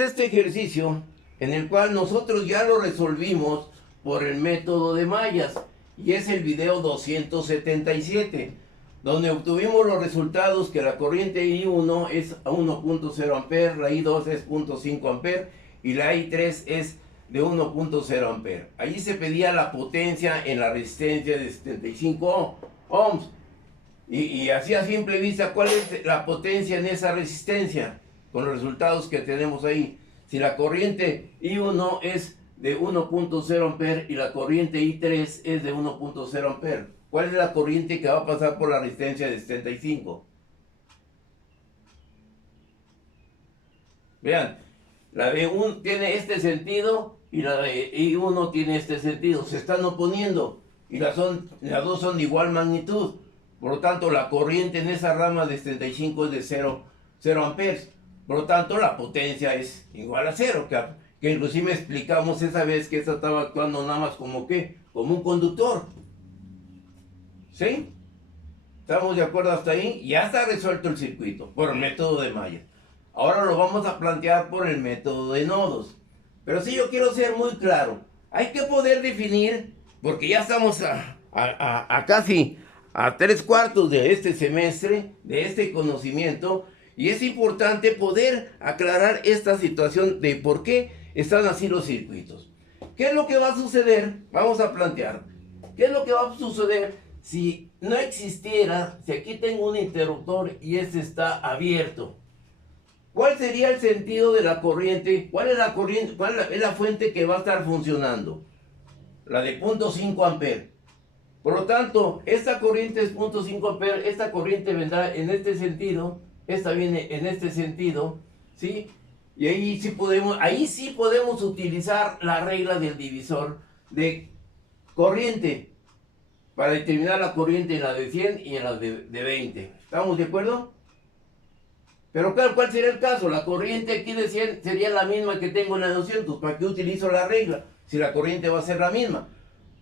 este ejercicio en el cual nosotros ya lo resolvimos por el método de mallas y es el video 277 donde obtuvimos los resultados que la corriente I1 es a 1.0 amperes, la I2 es 0.5 amperes y la I3 es de 1.0 amperes. Allí se pedía la potencia en la resistencia de 75 ohms y así a simple vista, ¿cuál es la potencia en esa resistencia? Con los resultados que tenemos ahí. Si la corriente I1 es de 1.0 amperes y la corriente I3 es de 1.0 amperes, ¿cuál es la corriente que va a pasar por la resistencia de 75? Vean, la de I1 tiene este sentido y la de I1 tiene este sentido. Se están oponiendo y las dos son de igual magnitud. Por lo tanto, la corriente en esa rama de 75 es de 0 amperes. Por lo tanto, la potencia es igual a 0, que inclusive explicamos esa vez que esta estaba actuando nada más como ¿qué? Como un conductor. ¿Sí? ¿Estamos de acuerdo hasta ahí? Ya está resuelto el circuito por el método de Maya. Ahora lo vamos a plantear por el método de nodos. Pero sí, yo quiero ser muy claro. Hay que poder definir, porque ya estamos a casi a 3/4 de este semestre, de este conocimiento, y es importante poder aclarar esta situación de por qué están así los circuitos. ¿Qué es lo que va a suceder? Vamos a plantear. ¿Qué es lo que va a suceder si no existiera, si aquí tengo un interruptor y este está abierto? ¿Cuál sería el sentido de la corriente? ¿Cuál es la corriente? ¿Cuál es la fuente que va a estar funcionando? La de 0.5 amperes. Por lo tanto, esta corriente es 0.5 amperes, esta corriente vendrá en este sentido, esta viene en este sentido, ¿sí? Y ahí sí podemos utilizar la regla del divisor de corriente para determinar la corriente en la de 100 y en la de 20. ¿Estamos de acuerdo? Pero claro, ¿cuál sería el caso? La corriente aquí de 100 sería la misma que tengo en la de 200. ¿Para qué utilizo la regla? Si la corriente va a ser la misma.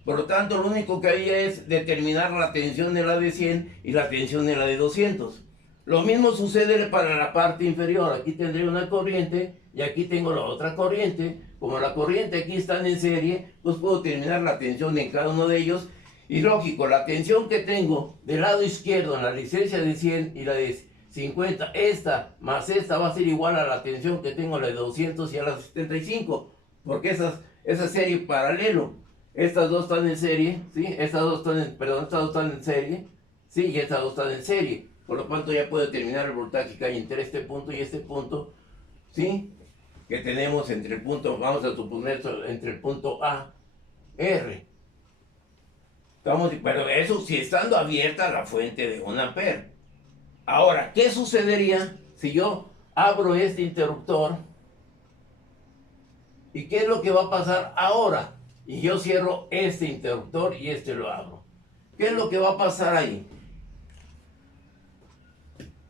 Por lo tanto, lo único que haría es determinar la tensión en la de 100 y la tensión en la de 200. Lo mismo sucede para la parte inferior. Aquí tendré una corriente y aquí tengo la otra corriente. Como la corriente aquí están en serie, pues puedo determinar la tensión en cada uno de ellos. Y lógico, la tensión que tengo del lado izquierdo en la resistencia de 100 y la de 50, esta más esta va a ser igual a la tensión que tengo en la de 200 y a la de 75. Porque esa serie paralelo. Estas dos están en serie, ¿sí? Estas dos están en serie, ¿sí? Y estas dos están en serie. Por lo tanto, ya puedo determinar el voltaje que hay entre este punto y este punto, ¿sí? Que tenemos entre el punto, vamos a suponer, entre el punto A, R. Pero eso si estando abierta la fuente de 1 amper. Ahora, ¿qué sucedería si yo abro este interruptor? ¿Y qué es lo que va a pasar ahora? Y yo cierro este interruptor y este lo abro. ¿Qué es lo que va a pasar ahí?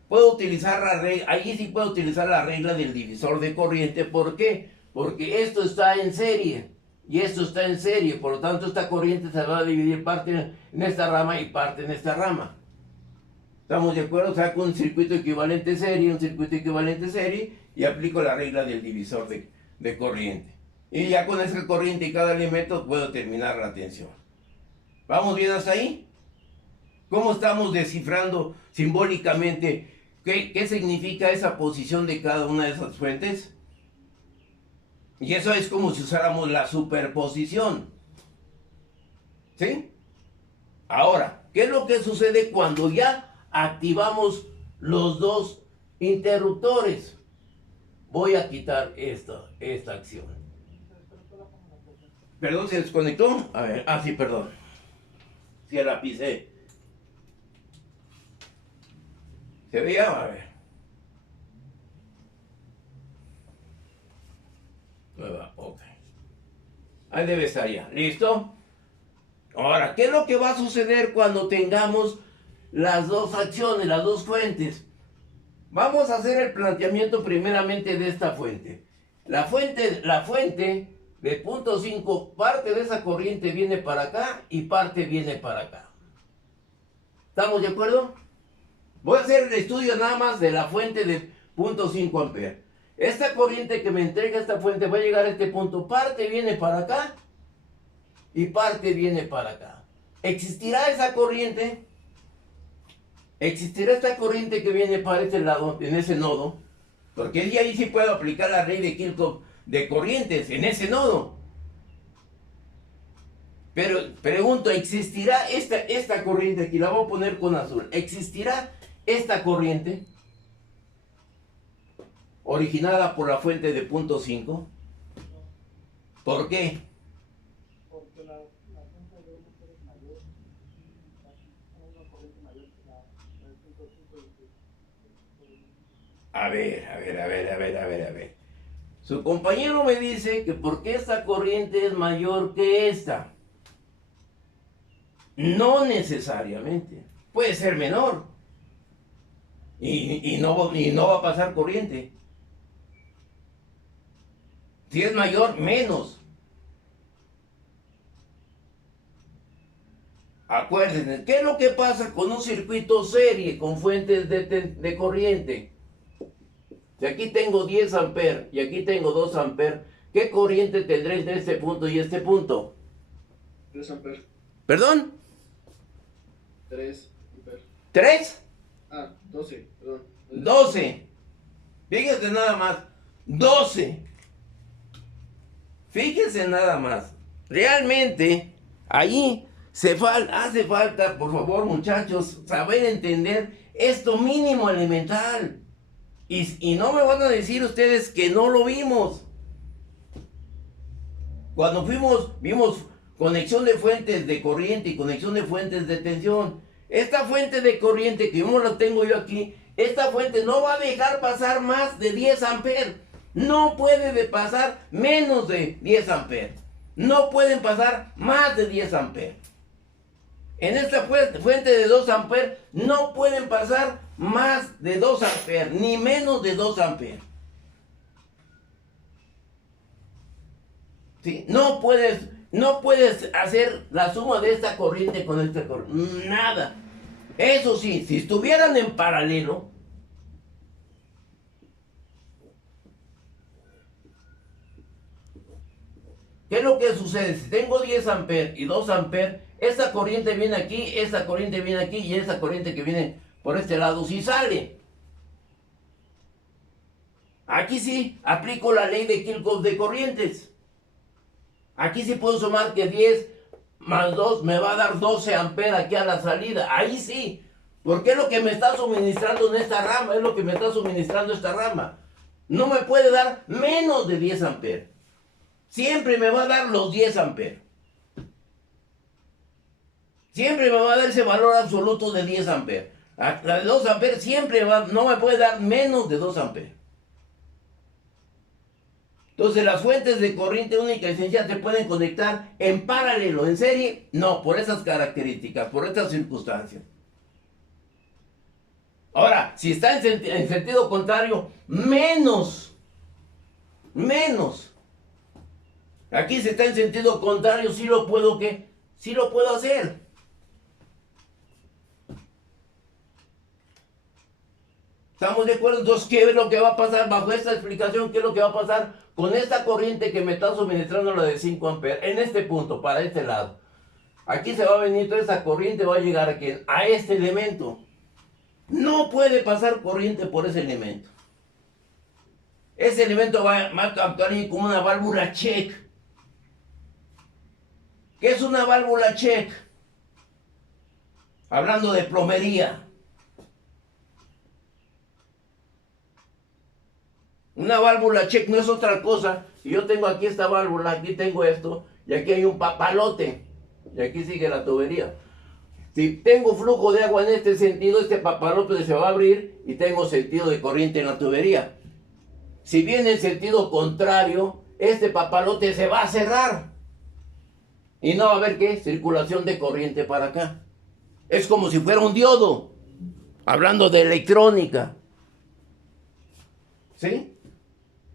Puedo utilizar la regla, allí sí puedo utilizar la regla del divisor de corriente. ¿Por qué? Porque esto está en serie y esto está en serie. Por lo tanto, esta corriente se va a dividir parte en esta rama y parte en esta rama. ¿Estamos de acuerdo? Saco un circuito equivalente serie y aplico la regla del divisor de corriente. Y ya con esa corriente y cada elemento puedo determinar la tensión. ¿Vamos bien hasta ahí? ¿Cómo estamos descifrando simbólicamente qué significa esa posición de cada una de esas fuentes? Y eso es como si usáramos la superposición. ¿Sí? Ahora, ¿qué es lo que sucede cuando ya activamos los dos interruptores? Voy a quitar esta acción. ¿Perdón, se desconectó? A ver, sí, perdón. Sí, la pisé. ¿Se veía? A ver. Nueva, ok. Ahí debe estar ya. ¿Listo? Ahora, ¿qué es lo que va a suceder cuando tengamos las dos acciones, las dos fuentes? Vamos a hacer el planteamiento primeramente de esta fuente. La fuente de 0.5, parte de esa corriente viene para acá y parte viene para acá. ¿Estamos de acuerdo? Voy a hacer el estudio nada más de la fuente de 0.5 amperes. Esta corriente que me entrega esta fuente va a llegar a este punto. Parte viene para acá y parte viene para acá. ¿Existirá esa corriente? ¿Existirá esta corriente que viene para este lado, en ese nodo? Porque ahí sí puedo aplicar la ley de Kirchhoff de corrientes en ese nodo. Pero pregunto, ¿existirá esta corriente? Aquí la voy a poner con azul. ¿Existirá esta corriente originada por la fuente de punto 5? ¿Por qué? Porque la fuente de motor es mayor y hay una corriente mayor que la del punto 5. A ver. Su compañero me dice que porque esta corriente es mayor que esta. No necesariamente. Puede ser menor. Y no va a pasar corriente. Si es mayor, menos. Acuérdense, ¿qué es lo que pasa con un circuito serie con fuentes de corriente? Si aquí tengo 10 amperes y aquí tengo 2 amperes, ¿qué corriente tendré entre este punto y este punto? 3 amperes. ¿Perdón? 3 amperes. ¿3? 12, perdón. 12. Fíjense nada más. 12. Fíjense nada más. Realmente, ahí hace falta, por favor, muchachos, saber entender esto mínimo elemental. Y no me van a decir ustedes que no lo vimos. Cuando vimos conexión de fuentes de corriente y conexión de fuentes de tensión. Esta fuente de corriente que yo la tengo yo aquí, esta fuente no va a dejar pasar más de 10 amperes. No puede pasar menos de 10 amperes. No pueden pasar más de 10 amperes. En esta fuente de 2 amperes no pueden pasar más de 2 amperes, ni menos de 2 amperes. ¿Sí? No puedes hacer la suma de esta corriente con esta corriente. Nada. Eso sí, si estuvieran en paralelo, ¿qué es lo que sucede? Si tengo 10 amperes y 2 amperes, esta corriente viene aquí, esta corriente viene aquí y esta corriente que viene por este lado sí sale. Aquí sí aplico la ley de Kirchhoff de corrientes. Aquí sí puedo sumar que 10 más 2 me va a dar 12 amperes aquí a la salida. Ahí sí. Porque es lo que me está suministrando en esta rama. Es lo que me está suministrando esta rama. No me puede dar menos de 10 amperes. Siempre me va a dar los 10 amperes. Siempre me va a dar ese valor absoluto de 10 amperes. La de 2 amperes siempre no me puede dar menos de 2 amperes. Entonces las fuentes de corriente única y esencial se pueden conectar en paralelo, en serie, no, por esas características, por estas circunstancias. Ahora, si está en sentido contrario, menos. Aquí si está en sentido contrario, sí lo puedo, ¿qué? Sí lo puedo hacer. ¿Estamos de acuerdo? Entonces, ¿qué es lo que va a pasar bajo esta explicación? ¿Qué es lo que va a pasar con esta corriente que me está suministrando la de 5 amperes? En este punto, para este lado. Aquí se va a venir toda esa corriente, va a llegar aquí, a este elemento. No puede pasar corriente por ese elemento. Ese elemento va a actuar como una válvula check. ¿Qué es una válvula check? Hablando de plomería. Una válvula check no es otra cosa. Si yo tengo aquí esta válvula, aquí tengo esto, y aquí hay un papalote, y aquí sigue la tubería. Si tengo flujo de agua en este sentido, este papalote se va a abrir y tengo sentido de corriente en la tubería. Si viene en sentido contrario, este papalote se va a cerrar. Y no va a haber, ¿qué? Circulación de corriente para acá. Es como si fuera un diodo. Hablando de electrónica. ¿Sí?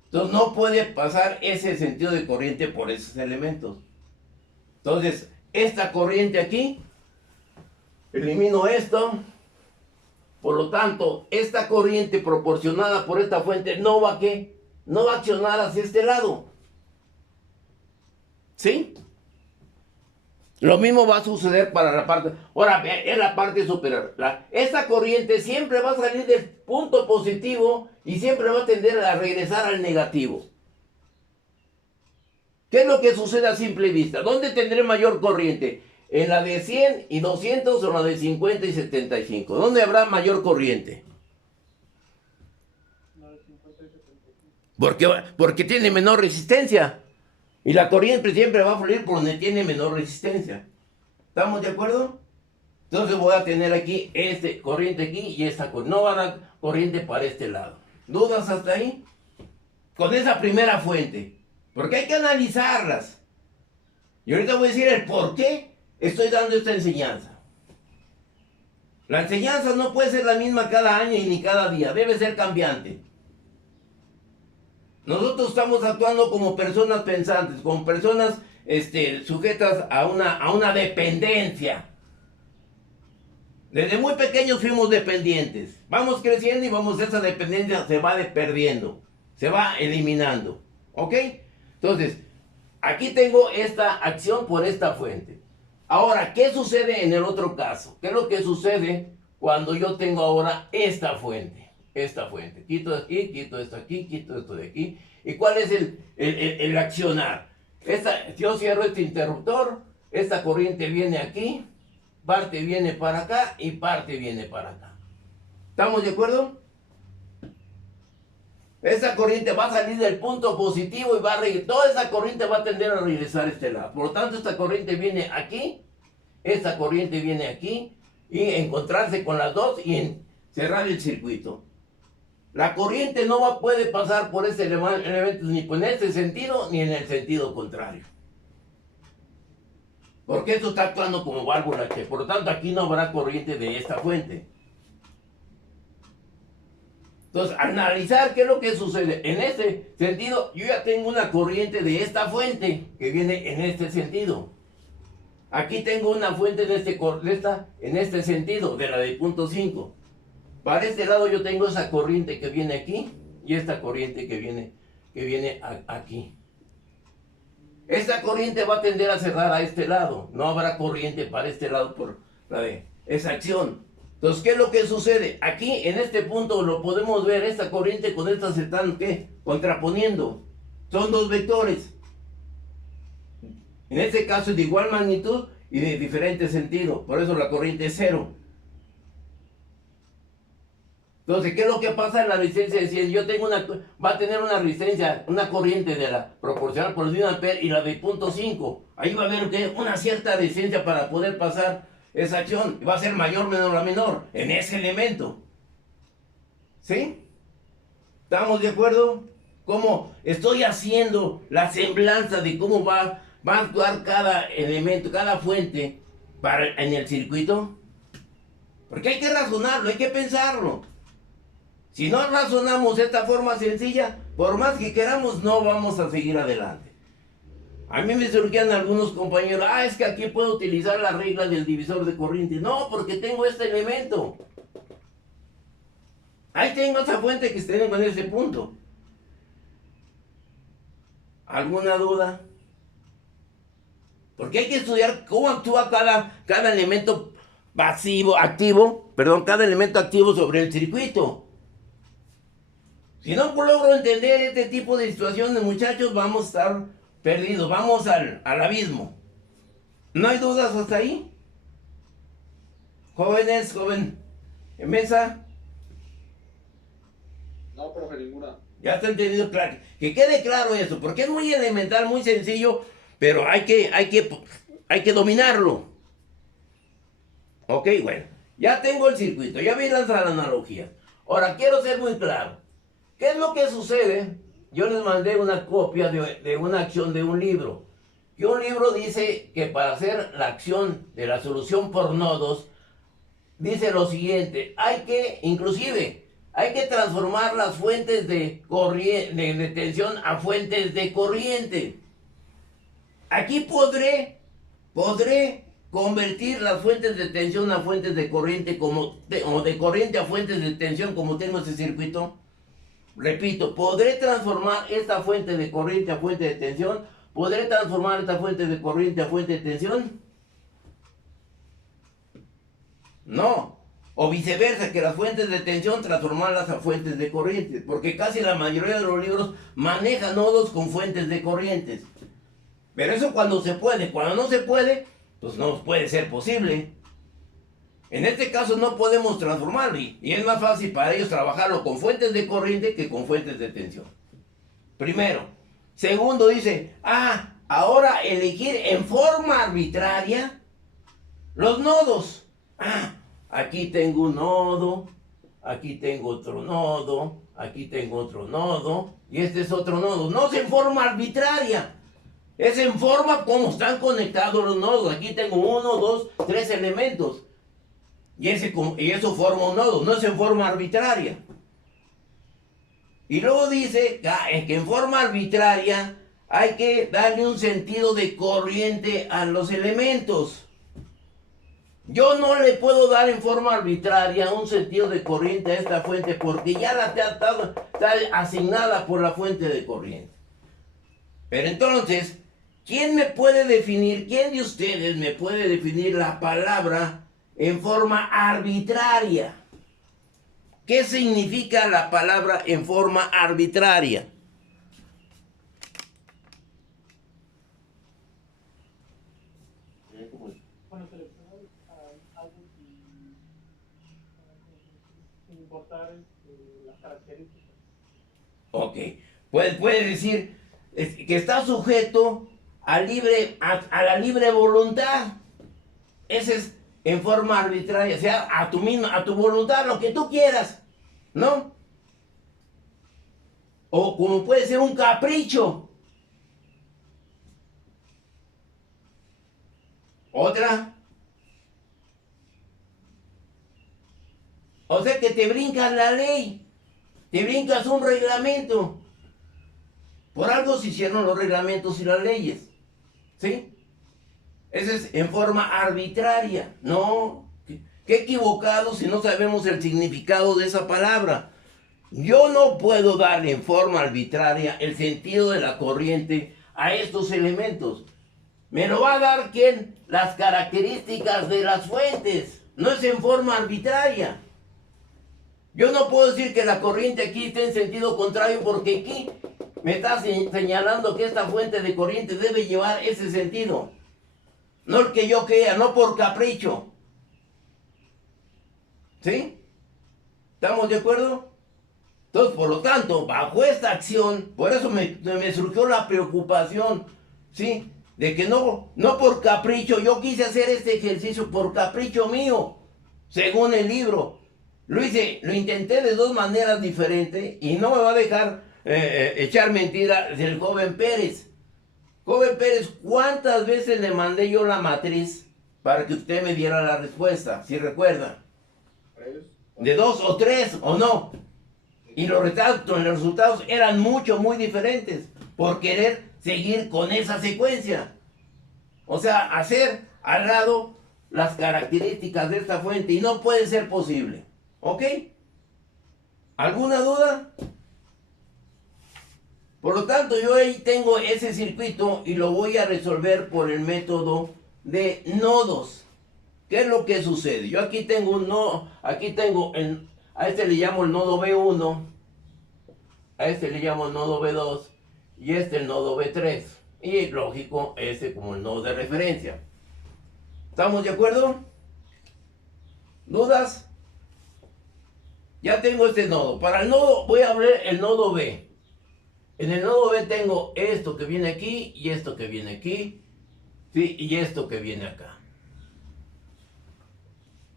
Entonces no puede pasar ese sentido de corriente por esos elementos. Entonces, esta corriente aquí, elimino esto. Por lo tanto, esta corriente proporcionada por esta fuente no va a, ¿qué? no va a accionar hacia este lado. ¿Sí? Lo mismo va a suceder para la parte, ahora en la parte superior. Esta corriente siempre va a salir del punto positivo y siempre va a tender a regresar al negativo. ¿Qué es lo que sucede a simple vista? ¿Dónde tendré mayor corriente? ¿En la de 100 y 200 o en la de 50 y 75? ¿Dónde habrá mayor corriente? La de 50 y 75. Porque tiene menor resistencia. Y la corriente siempre va a fluir por donde tiene menor resistencia. ¿Estamos de acuerdo? Entonces voy a tener aquí corriente aquí y esta corriente. No va a dar corriente para este lado. ¿Dudas hasta ahí? Con esa primera fuente. Porque hay que analizarlas. Y ahorita voy a decir el por qué estoy dando esta enseñanza. La enseñanza no puede ser la misma cada año y ni cada día. Debe ser cambiante. Nosotros estamos actuando como personas pensantes, como personas sujetas a una dependencia. Desde muy pequeños fuimos dependientes. Vamos creciendo y esa dependencia se va perdiendo, se va eliminando. ¿Ok? Entonces, aquí tengo esta acción por esta fuente. Ahora, ¿qué sucede en el otro caso? ¿Qué es lo que sucede cuando yo tengo ahora esta fuente? Esta fuente. Quito aquí, quito esto aquí, quito esto de aquí. ¿Y cuál es el accionar? Yo cierro este interruptor, esta corriente viene aquí, parte viene para acá y parte viene para acá. ¿Estamos de acuerdo? Esa corriente va a salir del punto positivo y toda esa corriente va a tender a regresar a este lado. Por lo tanto, esta corriente viene aquí, esta corriente viene aquí, y encontrarse con las dos y cerrar el circuito. La corriente no puede pasar por ese elemento ni en este sentido ni en el sentido contrario. Porque esto está actuando como válvula T. Por lo tanto, aquí no habrá corriente de esta fuente. Entonces, analizar qué es lo que sucede. En este sentido, yo ya tengo una corriente de esta fuente que viene en este sentido. Aquí tengo una fuente en este sentido, de la de punto 5. Para este lado yo tengo esa corriente que viene aquí y esta corriente que viene aquí. Esta corriente va a tender a cerrar a este lado. No habrá corriente para este lado por la de esa acción. Entonces, ¿qué es lo que sucede? Aquí, en este punto, lo podemos ver, esta corriente con esta se están, ¿qué? Contraponiendo. Son dos vectores. En este caso es de igual magnitud y de diferente sentido. Por eso la corriente es cero. Entonces, ¿qué es lo que pasa en la resistencia de 100? Va a tener una resistencia, una corriente de la proporcional por 1 ampere y la de 0.5. Ahí va a haber una cierta resistencia para poder pasar esa acción. Va a ser mayor, menor o menor en ese elemento. ¿Sí? ¿Estamos de acuerdo? ¿Cómo estoy haciendo la semblanza de cómo va a actuar cada elemento, cada fuente en el circuito? Porque hay que razonarlo, hay que pensarlo. Si no razonamos de esta forma sencilla, por más que queramos, no vamos a seguir adelante. A mí me surgían algunos compañeros, es que aquí puedo utilizar la regla del divisor de corriente. No, porque tengo este elemento. Ahí tengo esa fuente que está en ese punto. ¿Alguna duda? Porque hay que estudiar cómo actúa cada elemento cada elemento activo sobre el circuito. Si no logro entender este tipo de situaciones, muchachos, vamos a estar perdidos, vamos al abismo. ¿No hay dudas hasta ahí? Jóvenes, joven, en mesa. No, profe, ninguna. Ya está entendido, claro. Que quede claro eso, porque es muy elemental, muy sencillo, pero hay que dominarlo. Ok, bueno. Ya tengo el circuito, ya vi las analogías. Ahora, quiero ser muy claro. ¿Qué es lo que sucede? Yo les mandé una copia de una acción de un libro. Y un libro dice que para hacer la acción de la solución por nodos, dice lo siguiente, hay que transformar las fuentes de tensión a fuentes de corriente. Aquí podré convertir las fuentes de tensión a fuentes de corriente o de corriente a fuentes de tensión como tengo ese circuito. Repito, ¿podré transformar esta fuente de corriente a fuente de tensión? ¿Podré transformar esta fuente de corriente a fuente de tensión? No. O viceversa, que las fuentes de tensión transformarlas a fuentes de corriente. Porque casi la mayoría de los libros manejan nodos con fuentes de corrientes. Pero eso cuando se puede. Cuando no se puede, pues no puede ser posible. En este caso no podemos transformarlo y es más fácil para ellos trabajarlo con fuentes de corriente que con fuentes de tensión. Primero. Segundo dice, ahora elegir en forma arbitraria los nodos. Aquí tengo un nodo, aquí tengo otro nodo, aquí tengo otro nodo y este es otro nodo. No es en forma arbitraria. Es en forma como están conectados los nodos. Aquí tengo 1, 2, 3 elementos. Y eso forma un nodo, no es en forma arbitraria. Y luego dice que en forma arbitraria hay que darle un sentido de corriente a los elementos. Yo no le puedo dar en forma arbitraria un sentido de corriente a esta fuente porque ya está asignada por la fuente de corriente. Pero entonces, ¿quién de ustedes me puede definir la palabra en forma arbitraria? ¿Qué significa la palabra en forma arbitraria? Bueno, seleccionar algo sin importar las características. Ok, puede decir que está sujeto a la libre voluntad. Ese es en forma arbitraria, o sea, a tu voluntad, lo que tú quieras, ¿no? O como puede ser un capricho. Otra. O sea que te brincas la ley, te brincas un reglamento. Por algo se hicieron los reglamentos y las leyes, ¿sí? Ese es en forma arbitraria. No, qué equivocado si no sabemos el significado de esa palabra. Yo no puedo darle en forma arbitraria el sentido de la corriente a estos elementos. Me lo va a dar ¿quién? Las características de las fuentes. No es en forma arbitraria. Yo no puedo decir que la corriente aquí esté en sentido contrario porque aquí me está señalando que esta fuente de corriente debe llevar ese sentido. No el que yo crea, no por capricho. ¿Sí? ¿Estamos de acuerdo? Entonces, por lo tanto, bajo esta acción, por eso me surgió la preocupación, ¿sí? De que no por capricho, yo quise hacer este ejercicio por capricho mío, según el libro. Lo intenté de dos maneras diferentes y no me va a dejar echar mentira del joven Pérez. Joven Pérez, ¿cuántas veces le mandé yo la matriz para que usted me diera la respuesta? Si recuerda. De 2 o 3 o no. Y los resultados eran muy diferentes por querer seguir con esa secuencia. O sea, hacer al lado las características de esta fuente y no puede ser posible. ¿Ok? ¿Alguna duda? Por lo tanto, yo ahí tengo ese circuito y lo voy a resolver por el método de nodos. ¿Qué es lo que sucede? Yo aquí tengo un nodo, a este le llamo el nodo B1, a este le llamo el nodo B2 y este el nodo B3. Y lógico, este como el nodo de referencia. ¿Estamos de acuerdo? ¿Dudas? Ya tengo este nodo. Para el nodo voy a abrir el nodo B. En el nodo B tengo esto que viene aquí y esto que viene aquí, ¿sí? Y esto que viene acá.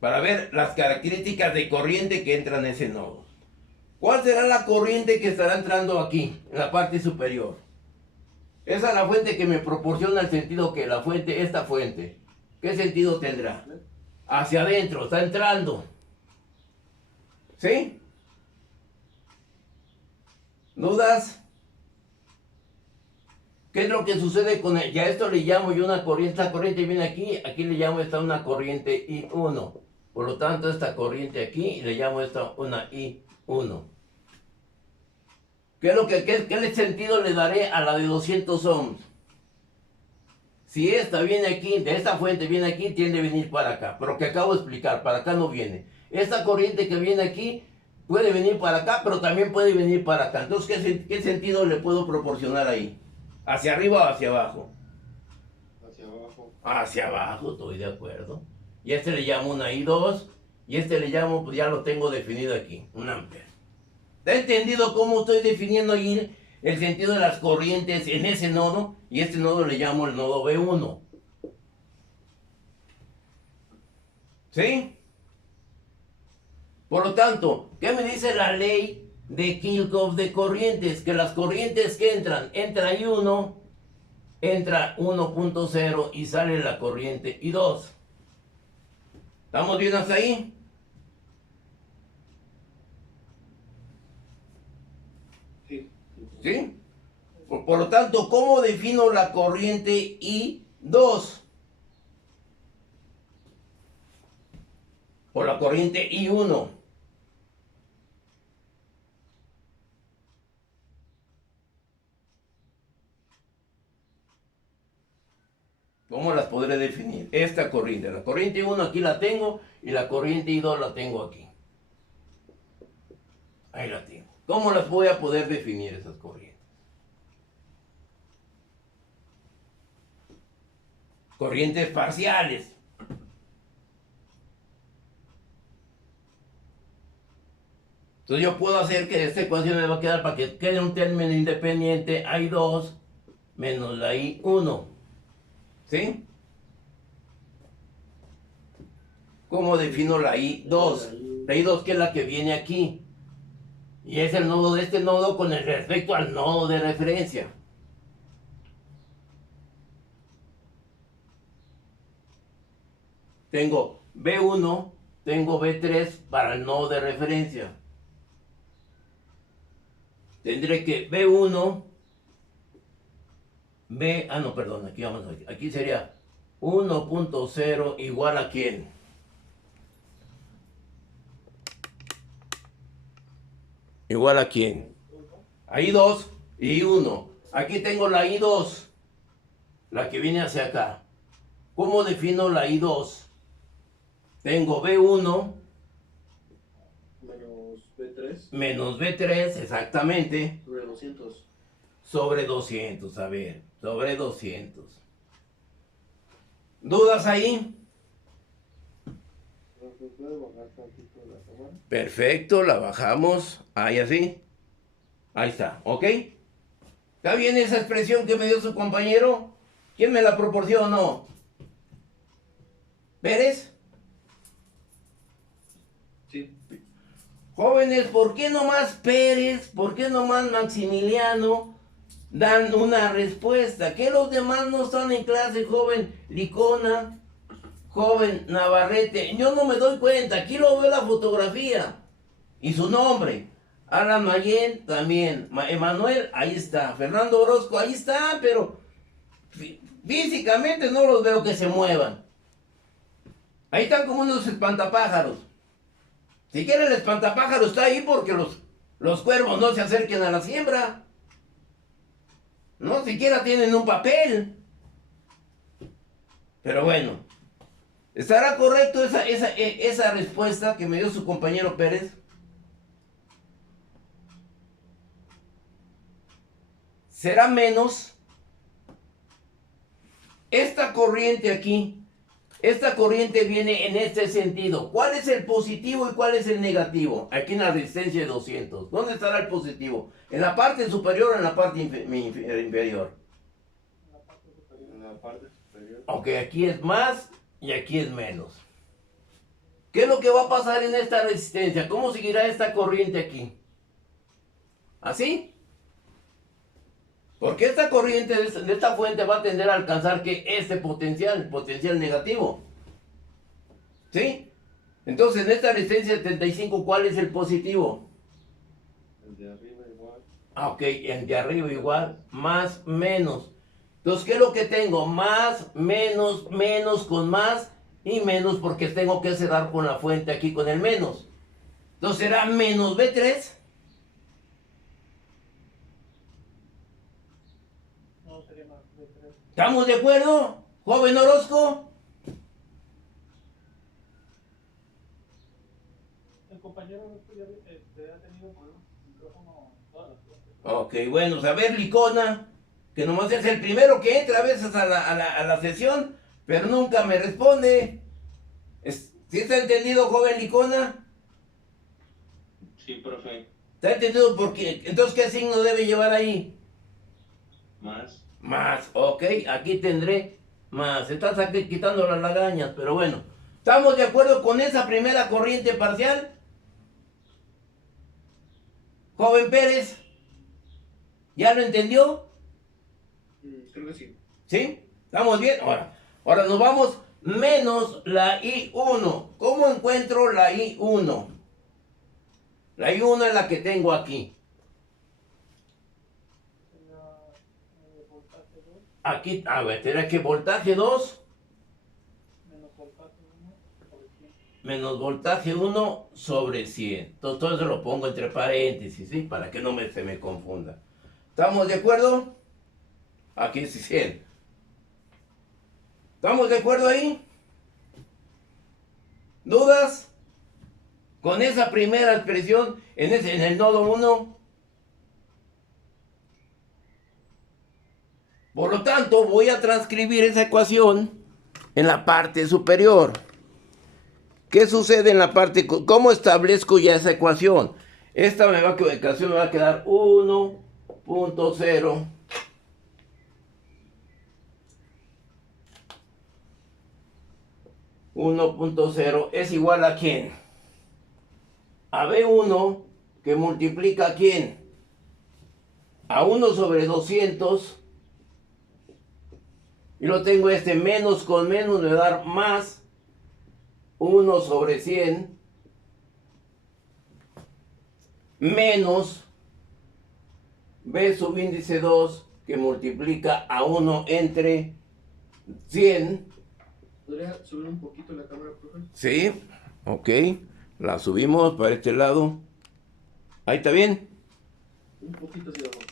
Para ver las características de corriente que entran en ese nodo. ¿Cuál será la corriente que estará entrando aquí, en la parte superior? Esa es la fuente que me proporciona el sentido que esta fuente. ¿Qué sentido tendrá? Hacia adentro, está entrando. ¿Sí? ¿Dudas? ¿Qué es lo que sucede con él? Ya esto le llamo yo una corriente. Esta corriente viene aquí le llamo esta una corriente I1. Por lo tanto, esta corriente aquí le llamo esta una I1. ¿Qué sentido le daré a la de 200 ohms? Si esta viene aquí, de esta fuente viene aquí, tiende a venir para acá. Pero que acabo de explicar, para acá no viene. Esta corriente que viene aquí puede venir para acá, pero también puede venir para acá. Entonces, ¿qué sentido le puedo proporcionar ahí? ¿Hacia arriba o hacia abajo? Hacia abajo. Hacia abajo, estoy de acuerdo. Y a este le llamo una I2. Y este le llamo, pues ya lo tengo definido aquí, un ampere. ¿Te ha entendido cómo estoy definiendo ahí el sentido de las corrientes en ese nodo? Y este nodo le llamo el nodo B1. ¿Sí? Por lo tanto, ¿qué me dice la ley de Kirchhoff de corrientes? Que las corrientes que entra I1, entra 1.0 y sale la corriente I2. ¿Estamos bien hasta ahí? Sí. ¿Sí? Por lo tanto, ¿cómo defino la corriente I2? O la corriente I1. ¿Cómo las podré definir? Esta corriente. La corriente I1 aquí la tengo y la corriente I2 la tengo aquí. Ahí la tengo. ¿Cómo las voy a poder definir esas corrientes? Corrientes parciales. Entonces yo puedo hacer que esta ecuación me va a quedar para que quede un término independiente I2 menos la I1. ¿Sí? ¿Cómo defino la I2? La I2 que es la que viene aquí. Y es el nodo de este nodo con el respecto al nodo de referencia. Tengo B1, tengo B3 para el nodo de referencia. Tendré que B1, no, perdón, aquí sería 1.0 igual a ¿quién? ¿Igual a quién? A I2 y I1. Aquí tengo la I2, la que viene hacia acá. ¿Cómo defino la I2? Tengo B1 menos B3, exactamente. Sobre 200. Sobre 200, a ver, sobre 200. ¿Dudas ahí? ¿Puede bajar tantito la cámara? Perfecto, la bajamos. Ahí así. Ahí está, ¿ok? ¿Está bien esa expresión que me dio su compañero? ¿Quién me la proporcionó? ¿Pérez? Sí. Jóvenes, ¿por qué no más Pérez? ¿Por qué no más Maximiliano dan una respuesta? ¿Que los demás no están en clase, joven Licona, joven Navarrete? Yo no me doy cuenta, aquí lo veo la fotografía y su nombre. Alan Mayen también, Emanuel, ahí está, Fernando Orozco, ahí está, pero físicamente no los veo que se muevan. Ahí están como unos espantapájaros. Si quiere el espantapájaro está ahí porque los cuervos no se acerquen a la siembra. No siquiera tienen un papel. Pero bueno, ¿estará correcto esa respuesta que me dio su compañero Pérez? ¿Será menos? Esta corriente aquí, esta corriente viene en este sentido. ¿Cuál es el positivo y cuál es el negativo? Aquí en la resistencia de 200. ¿Dónde estará el positivo? ¿En la parte superior o en la parte inferior? En la parte superior. Ok, aquí es más y aquí es menos. ¿Qué es lo que va a pasar en esta resistencia? ¿Cómo seguirá esta corriente aquí? ¿Así? Porque esta corriente de esta fuente va a tender a alcanzar que este potencial, el potencial negativo. ¿Sí? Entonces en esta resistencia 75, ¿cuál es el positivo? El de arriba igual. Ok, el de arriba igual, más, menos. Entonces, ¿qué es lo que tengo? Más, menos, menos con más y menos porque tengo que cerrar con la fuente aquí con el menos. Entonces será menos B3. no sería más de 3. ¿Estamos de acuerdo, joven Orozco? El compañero ya ha tenido problemas con el micrófono todas las clases. Ok, bueno, pues a ver, Licona, que nomás es el primero que entra a veces a la sesión, pero nunca me responde. ¿Sí está entendido, joven Licona? Sí, profe. ¿Está entendido por qué? Entonces, ¿qué signo debe llevar ahí? Más. Más, ok, aquí tendré más. Estás aquí quitando las lagañas, pero bueno. ¿Estamos de acuerdo con esa primera corriente parcial? Joven Pérez, ¿ya lo entendió? Creo que sí. ¿Sí? ¿Estamos bien? Ahora nos vamos menos la I1. ¿Cómo encuentro la I1? La I1 es la que tengo aquí. Sería voltaje 2 Aquí, a ver, ¿será que voltaje 2 menos voltaje 1 sobre 100. menos voltaje 1 sobre 100? Entonces todo eso lo pongo entre paréntesis, ¿sí? Para que no se me confunda. ¿Estamos de acuerdo? Aquí es 100. ¿Estamos de acuerdo ahí? ¿Dudas? Con esa primera expresión en el nodo 1. Por lo tanto, voy a transcribir esa ecuación en la parte superior. ¿Qué sucede en la parte? ¿Cómo establezco ya esa ecuación? Esta ecuación me va a quedar 1.0 1.0 es igual a ¿quién? A B1 que multiplica ¿a quién? A 1 sobre 200. Y lo tengo menos con menos me va a dar más 1 sobre 100 menos B subíndice 2 que multiplica a 1 entre 100. ¿Podría subir un poquito la cámara, profe? Sí, ok. La subimos para este lado. Ahí está bien. Un poquito hacia abajo.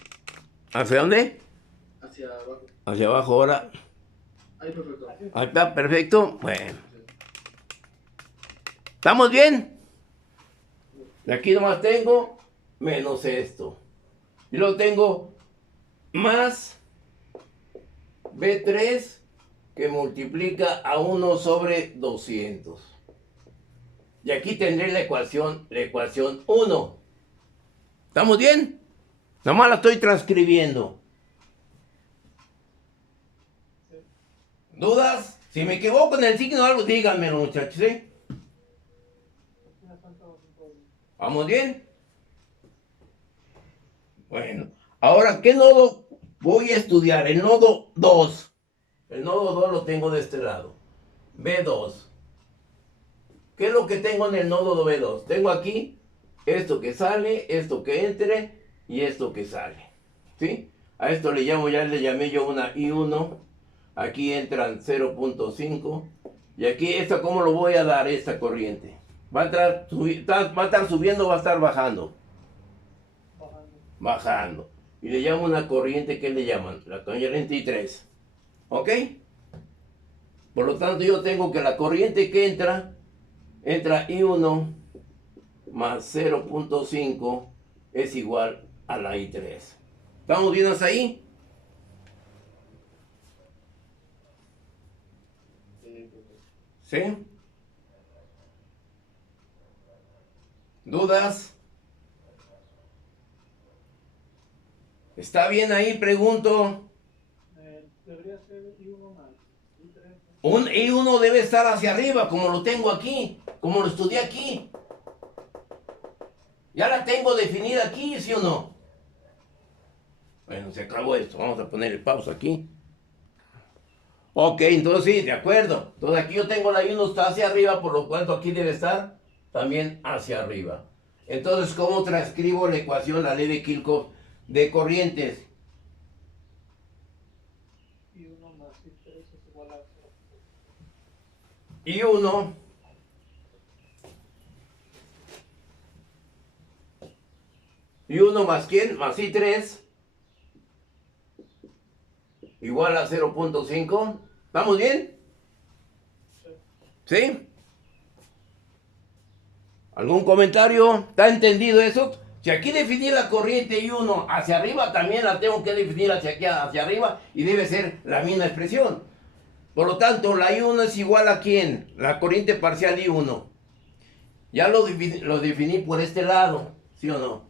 ¿Hacia dónde? Hacia abajo. Hacia abajo ahora. Ahí, perfecto. Ahí está, perfecto. Bueno. ¿Estamos bien? De aquí nomás tengo menos esto. Y luego tengo más B3 que multiplica a 1 sobre 200. Y aquí tendré la ecuación 1. ¿Estamos bien? Nomás la estoy transcribiendo. ¿Dudas? Si me equivoco en el signo o algo, díganmelo, muchachos, ¿sí? ¿Vamos bien? Bueno, ahora, ¿qué nodo voy a estudiar? El nodo 2. El nodo 2 lo tengo de este lado. B2. ¿Qué es lo que tengo en el nodo B2? Tengo aquí esto que sale, esto que entre y esto que sale. ¿Sí? A esto le llamé yo una I1. Aquí entran 0.5. Y aquí, ¿esto cómo lo voy a dar, esta corriente? ¿Va a estar subiendo o va a estar bajando? Bajando. Y le llamo una corriente, ¿qué le llaman? La corriente I3. ¿Ok? Por lo tanto, yo tengo que la corriente que entra I1 más 0.5 es igual a la I3. ¿Estamos bien hasta ahí? ¿Sí? ¿Dudas? ¿Está bien ahí? Pregunto. Debería ser I1 más I3. Un I1 debe estar hacia arriba, como lo tengo aquí, como lo estudié aquí. Ya la tengo definida aquí, ¿sí o no? Bueno, se acabó esto. Vamos a poner el pausa aquí. Ok, entonces sí, de acuerdo. Entonces aquí yo tengo la I1 está hacia arriba, por lo cual aquí debe estar también hacia arriba. Entonces, ¿cómo transcribo la ecuación, la ley de Kirchhoff de corrientes? I1 más I3 es igual a 0. I1 más ¿quién? Más I3 igual a 0.5. ¿Estamos bien? ¿Sí? ¿Algún comentario? ¿Está entendido eso? Si aquí definí la corriente I1 hacia arriba, también la tengo que definir hacia aquí, hacia arriba, y debe ser la misma expresión. Por lo tanto, la I1 es igual a ¿quién? La corriente parcial I1. Ya lo definí por este lado, ¿sí o no?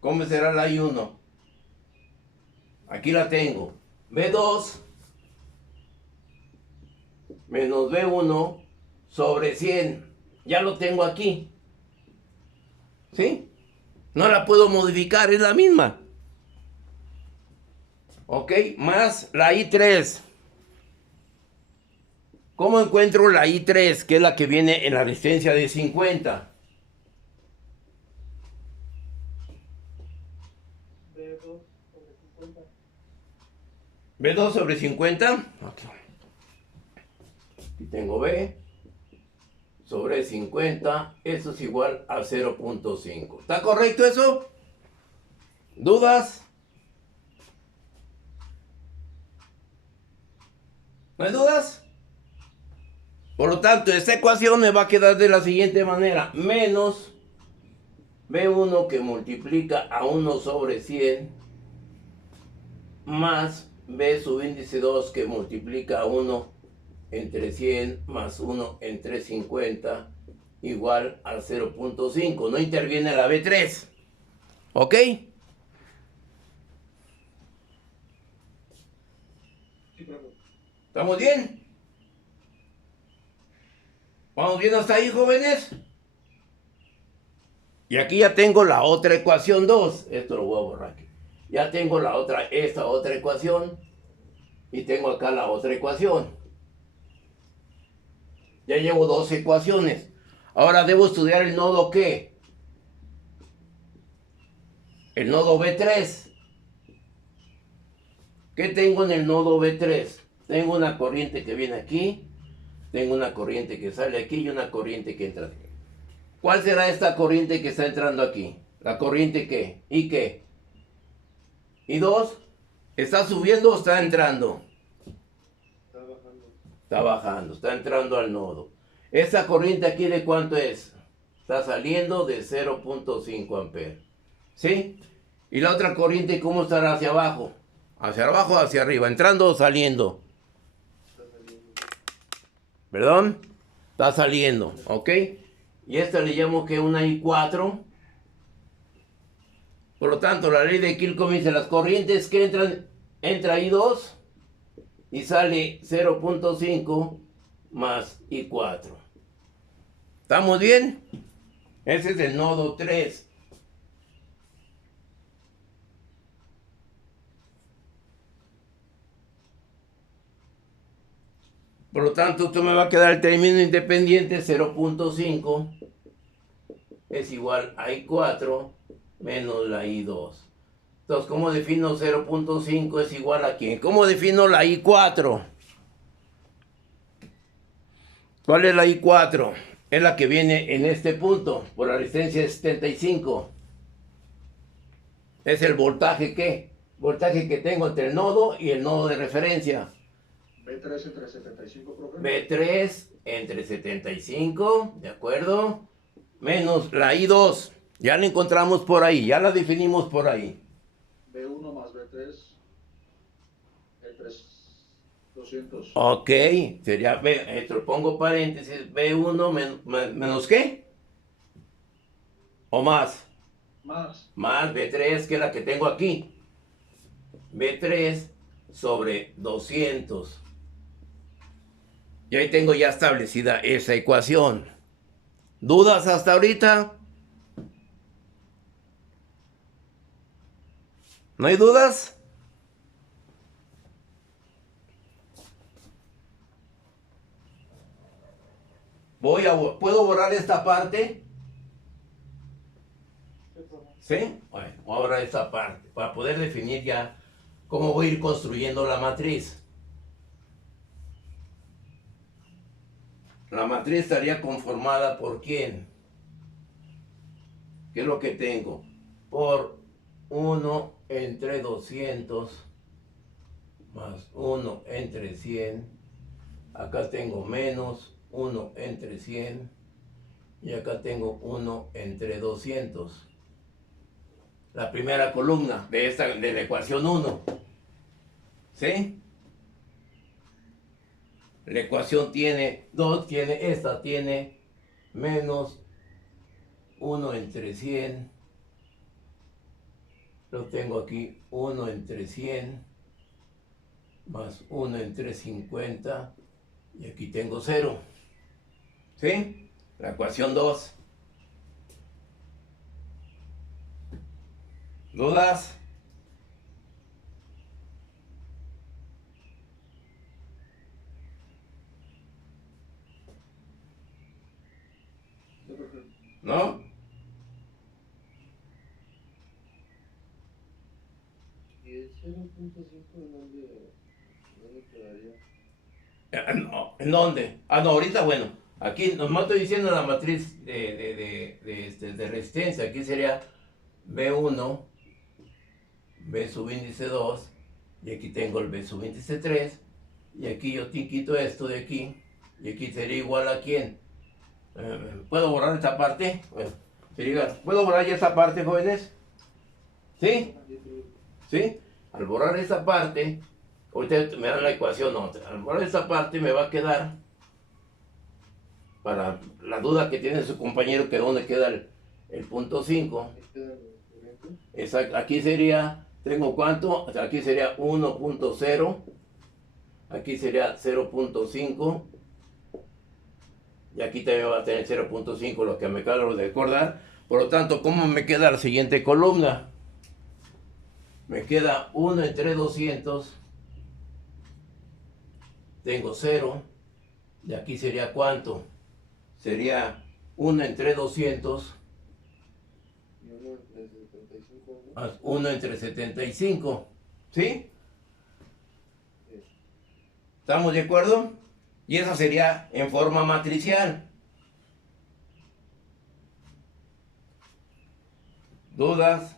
¿Cómo será la I1? Aquí la tengo. B2 menos B1 sobre 100. Ya lo tengo aquí. ¿Sí? No la puedo modificar, es la misma. Ok, más la I3. ¿Cómo encuentro la I3, que es la que viene en la resistencia de 50? B2 sobre 50. B2 sobre 50. Okay. Aquí tengo B sobre 50. Eso es igual a 0.5. ¿Está correcto eso? ¿Dudas? ¿No hay dudas? Por lo tanto, esta ecuación me va a quedar de la siguiente manera. Menos B1 que multiplica a 1 sobre 100 más B subíndice 2 que multiplica a 1 entre 100 más 1 entre 50 igual a 0.5. No interviene la B3. ¿Ok? Sí, profe. ¿Estamos bien? ¿Vamos bien hasta ahí, jóvenes? Y aquí ya tengo la otra ecuación 2. Esto lo voy a borrar aquí. Ya tengo esta otra ecuación. Y tengo acá la otra ecuación. Ya llevo 2 ecuaciones. Ahora debo estudiar el nodo ¿qué? El nodo B3. ¿Qué tengo en el nodo B3? Tengo una corriente que viene aquí. Tengo una corriente que sale aquí y una corriente que entra aquí. ¿Cuál será esta corriente que está entrando aquí? ¿La corriente qué? ¿Y qué? ¿Y 2? ¿Está subiendo o está entrando? Está bajando. Está bajando, está entrando al nodo. ¿Esta corriente aquí de cuánto es? Está saliendo de 0.5 amperes. ¿Sí? ¿Y la otra corriente cómo estará hacia abajo? ¿Hacia abajo o hacia arriba? ¿Entrando o saliendo? Está saliendo. ¿Perdón? Está saliendo, ¿ok? Y esta le llamo que una I4. Por lo tanto, la ley de Kirchhoff dice las corrientes que entran, entra I2 y sale 0.5 más I4. ¿Estamos bien? Ese es el nodo 3. Por lo tanto, esto me va a quedar el término independiente 0.5 es igual a I4 menos la I2. Entonces, ¿cómo defino 0.5 es igual a quién? ¿Cómo defino la I4? ¿Cuál es la I4? Es la que viene en este punto, por la resistencia de 75. Es el voltaje ¿qué? Voltaje que tengo entre el nodo y el nodo de referencia. B3 entre 75, profe. B3 entre 75, ¿de acuerdo? Menos la I2. Ya la encontramos por ahí, ya la definimos por ahí. B1 más B3 entre 200. Ok, sería B, esto pongo paréntesis, B1 menos ¿qué? ¿O más? Más B3, que es la que tengo aquí. B3 sobre 200. Y ahí tengo ya establecida esa ecuación. ¿Dudas hasta ahorita? ¿No hay dudas? ¿Puedo borrar esta parte? ¿Sí? Bueno, voy a borrar esta parte para poder definir ya cómo voy a ir construyendo la matriz. La matriz estaría conformada por ¿quién? ¿Qué es lo que tengo? Por 1 entre 200 más 1 entre 100. Acá tengo menos 1 entre 100. Y acá tengo 1 entre 200. La primera columna de la ecuación 1. ¿Sí? La ecuación tiene menos 1 entre 100. Lo tengo aquí 1 entre 100 más 1 entre 50 y aquí tengo 0. ¿Sí? La ecuación 2. ¿Dudas? Sí, profe. ¿No? ¿Y el 0.5 dónde quedaría? No, ¿en dónde? No, ahorita, bueno, aquí nomás estoy diciendo la matriz de resistencia. Aquí sería B1, B subíndice 2, y aquí tengo el B subíndice 3, y aquí yo te quito esto de aquí, y aquí sería igual a quién. ¿Puedo borrar esta parte? Bueno, ¿puedo borrar ya esta parte, jóvenes? ¿Sí? ¿Sí? Al borrar esta parte, ahorita me dan la ecuación, no, al borrar esta parte me va a quedar, para la duda que tiene su compañero, que dónde queda el punto 5. Ahí queda el corriente. Exacto, aquí sería, ¿tengo cuánto? O sea, aquí sería 1.0, aquí sería 0.5, y aquí también va a tener 0.5, lo que me acabo de recordar. Por lo tanto, ¿cómo me queda la siguiente columna? Me queda 1 entre 200, tengo 0, y aquí sería ¿cuánto? Sería 1 entre 200 Y uno entre 75, ¿no? más 1 entre 75, ¿sí? Sí. ¿Estamos de acuerdo? Y esa sería en forma matricial. ¿Dudas?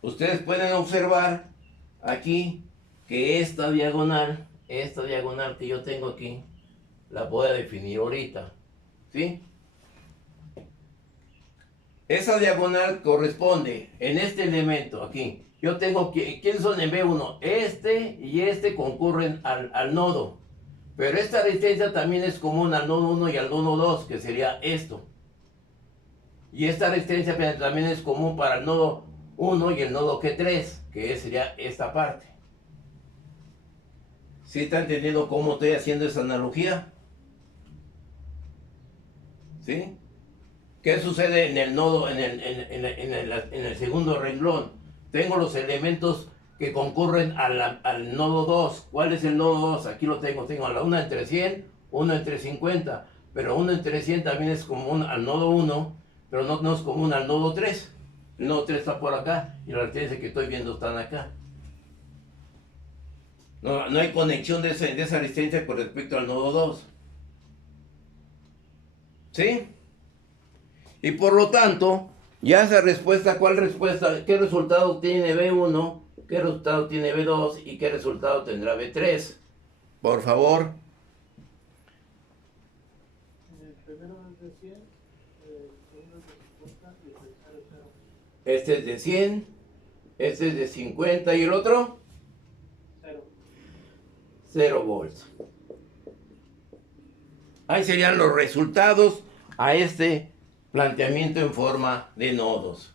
Ustedes pueden observar aquí que esta diagonal que yo tengo aquí, la voy a definir ahorita, ¿sí? Esa diagonal corresponde en este elemento aquí. Yo tengo que, ¿quiénes son en B1? Este y este concurren al nodo. Pero esta resistencia también es común al nodo 1 y al nodo 2, que sería esto. Y esta resistencia también es común para el nodo 1 y el nodo G3, que sería esta parte. ¿Sí está entendiendo cómo estoy haciendo esa analogía? ¿Sí? ¿Qué sucede en el nodo, en el segundo renglón? Tengo los elementos que concurren al nodo 2. ¿Cuál es el nodo 2? Aquí lo tengo a la 1 entre 100, 1 entre 50. Pero 1 entre 100 también es común al nodo 1, pero no es común al nodo 3. El nodo 3 está por acá y la resistencia que estoy viendo están acá. No hay conexión de esa resistencia con respecto al nodo 2. ¿Sí? Y por lo tanto, ya esa respuesta, ¿cuál respuesta? ¿Qué resultado tiene B1? ¿Qué resultado tiene B2? ¿Y qué resultado tendrá B3? Por favor. El primero es de 100, el segundo es de 50 y el tercero es 0. Este es de 100, este es de 50 y el otro 0. 0 volts. Ahí serían los resultados a este planteamiento en forma de nodos.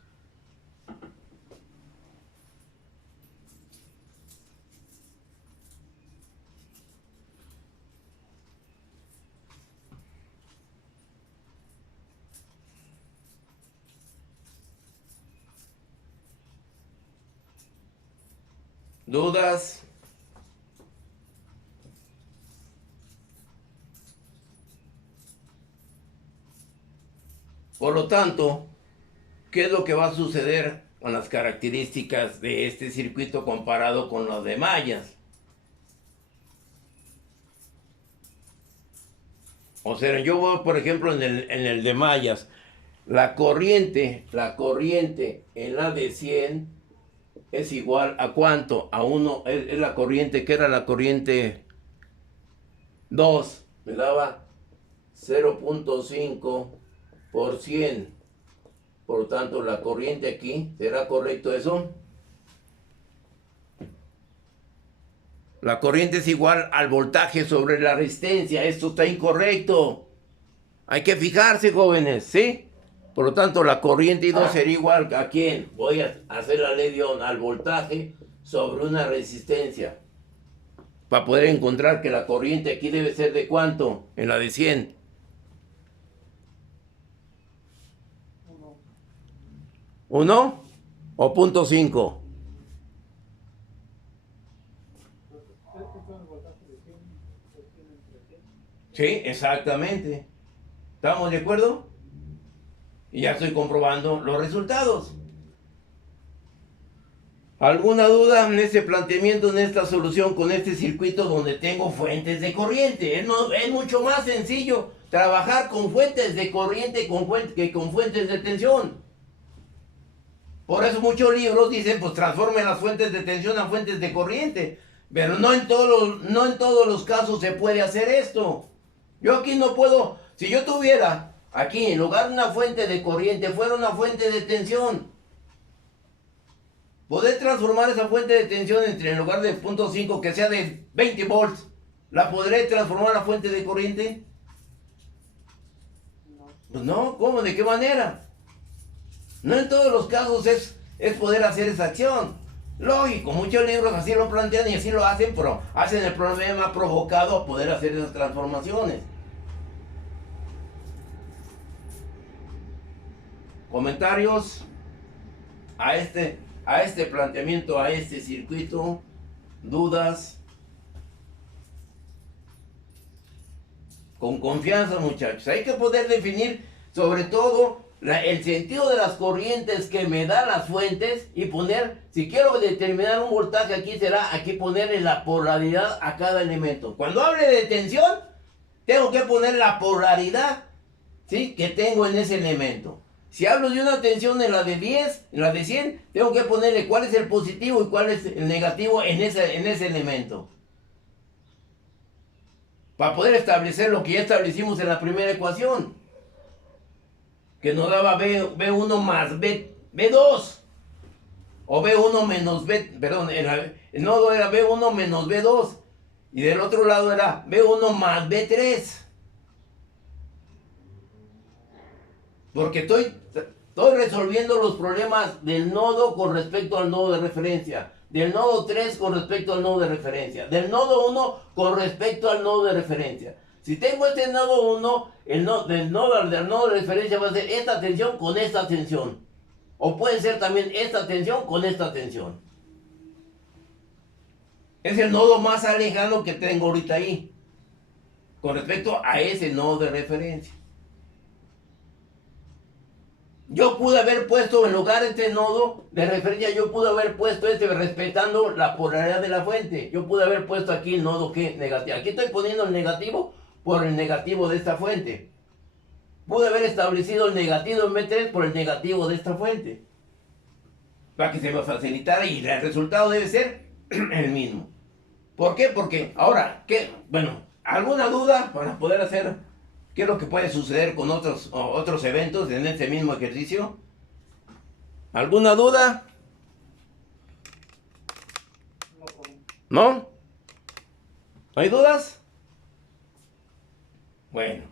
¿Dudas? Por lo tanto, ¿qué es lo que va a suceder con las características de este circuito comparado con los de mallas? O sea, yo voy, por ejemplo, en el de mallas, la corriente en la de 100 es igual a cuánto, a 1, es la corriente, que era la corriente 2, me daba 0.5 por 100. Por lo tanto, la corriente aquí, ¿será correcto eso? La corriente es igual al voltaje sobre la resistencia. Esto está incorrecto. Hay que fijarse, jóvenes, ¿sí? Por lo tanto, la corriente I2 sería igual a ¿quién? Voy a hacer la ley de Ohm al voltaje sobre una resistencia. Para poder encontrar que la corriente aquí debe ser de ¿cuánto? En la de 100. 1 o 0.5. Sí, exactamente. ¿Estamos de acuerdo? Y ya estoy comprobando los resultados. ¿Alguna duda en este planteamiento, en esta solución con este circuito donde tengo fuentes de corriente? Es mucho más sencillo trabajar con fuentes de corriente que con fuentes de tensión. Por eso muchos libros dicen, pues transformen las fuentes de tensión a fuentes de corriente. Pero no en todos los casos se puede hacer esto. Yo aquí no puedo, si yo tuviera aquí en lugar de una fuente de corriente, fuera una fuente de tensión, poder transformar esa fuente de tensión en lugar de 0.5 que sea de 20 volts, ¿la podré transformar a fuente de corriente? Pues no, ¿cómo? ¿De qué manera? No en todos los casos es poder hacer esa acción. Lógico, muchos libros así lo plantean y así lo hacen, pero hacen el problema provocado a poder hacer esas transformaciones. Comentarios a este planteamiento, a este circuito, dudas. Con confianza, muchachos. Hay que poder definir sobre todo el sentido de las corrientes que me dan las fuentes y poner, si quiero determinar un voltaje aquí, será aquí ponerle la polaridad a cada elemento. Cuando hable de tensión, tengo que poner la polaridad, ¿sí?, que tengo en ese elemento. Si hablo de una tensión en la de 10, en la de 100, tengo que ponerle cuál es el positivo y cuál es el negativo en ese elemento. Para poder establecer lo que ya establecimos en la primera ecuación, que nos daba B1 más B2, o B1 menos B, perdón, el nodo era B1 menos B2, y del otro lado era B1 más B3. Porque estoy resolviendo los problemas del nodo con respecto al nodo de referencia, del nodo 3 con respecto al nodo de referencia, del nodo 1 con respecto al nodo de referencia. Si tengo este nodo 1, del nodo de referencia va a ser esta tensión con esta tensión. O puede ser también esta tensión con esta tensión. Es el nodo más alejado que tengo ahorita ahí, con respecto a ese nodo de referencia. Yo pude haber puesto en lugar de este nodo de referencia, yo pude haber puesto respetando la polaridad de la fuente. Yo pude haber puesto aquí el nodo que negativo. Aquí estoy poniendo el negativo por el negativo de esta fuente. Pude haber establecido el negativo en B3 por el negativo de esta fuente, para que se me facilitara, y el resultado debe ser el mismo. ¿Por qué? Porque ahora, bueno, ¿alguna duda para poder hacer qué es lo que puede suceder con otros eventos en este mismo ejercicio? ¿Alguna duda? ¿No? ¿No hay dudas? Bueno,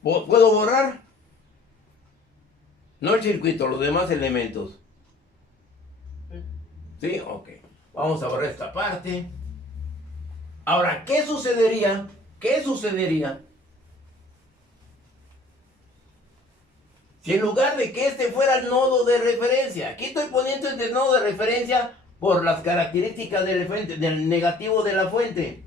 ¿puedo borrar? No el circuito, los demás elementos. ¿Sí? Ok. Vamos a borrar esta parte. Ahora, ¿qué sucedería? ¿Qué sucedería si en lugar de que este fuera el nodo de referencia? Aquí estoy poniendo este nodo de referencia por las características del negativo de la fuente.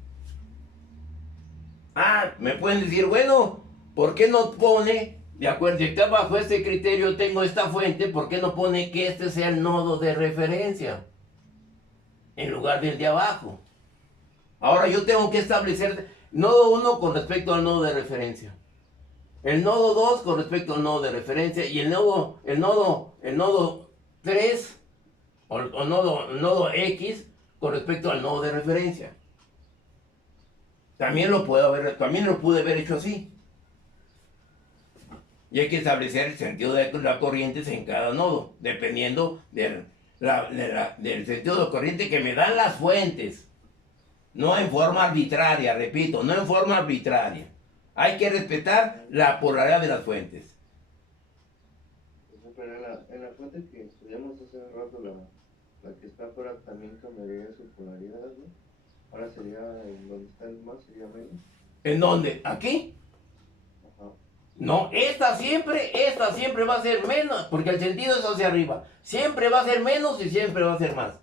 Ah, me pueden decir, bueno, ¿por qué no pone, de acuerdo, si bajo este criterio tengo esta fuente, ¿por qué no pone que este sea el nodo de referencia en lugar del de abajo? Ahora yo tengo que establecer nodo 1 con respecto al nodo de referencia, el nodo 2 con respecto al nodo de referencia, y el nodo 3 o nodo X con respecto al nodo de referencia. También lo pude haber hecho así. Y hay que establecer el sentido de las corrientes en cada nodo, dependiendo del sentido de corriente que me dan las fuentes. No en forma arbitraria, repito, no en forma arbitraria. Hay que respetar la polaridad de las fuentes. Pero en la fuente que estudiamos hace un rato, la que está afuera también cambiaría su polaridad, ¿no? Ahora sería, en donde está el más, sería menos. ¿En dónde? ¿Aquí? Ajá. No, esta siempre va a ser menos, porque el sentido es hacia arriba. Siempre va a ser menos y siempre va a ser más.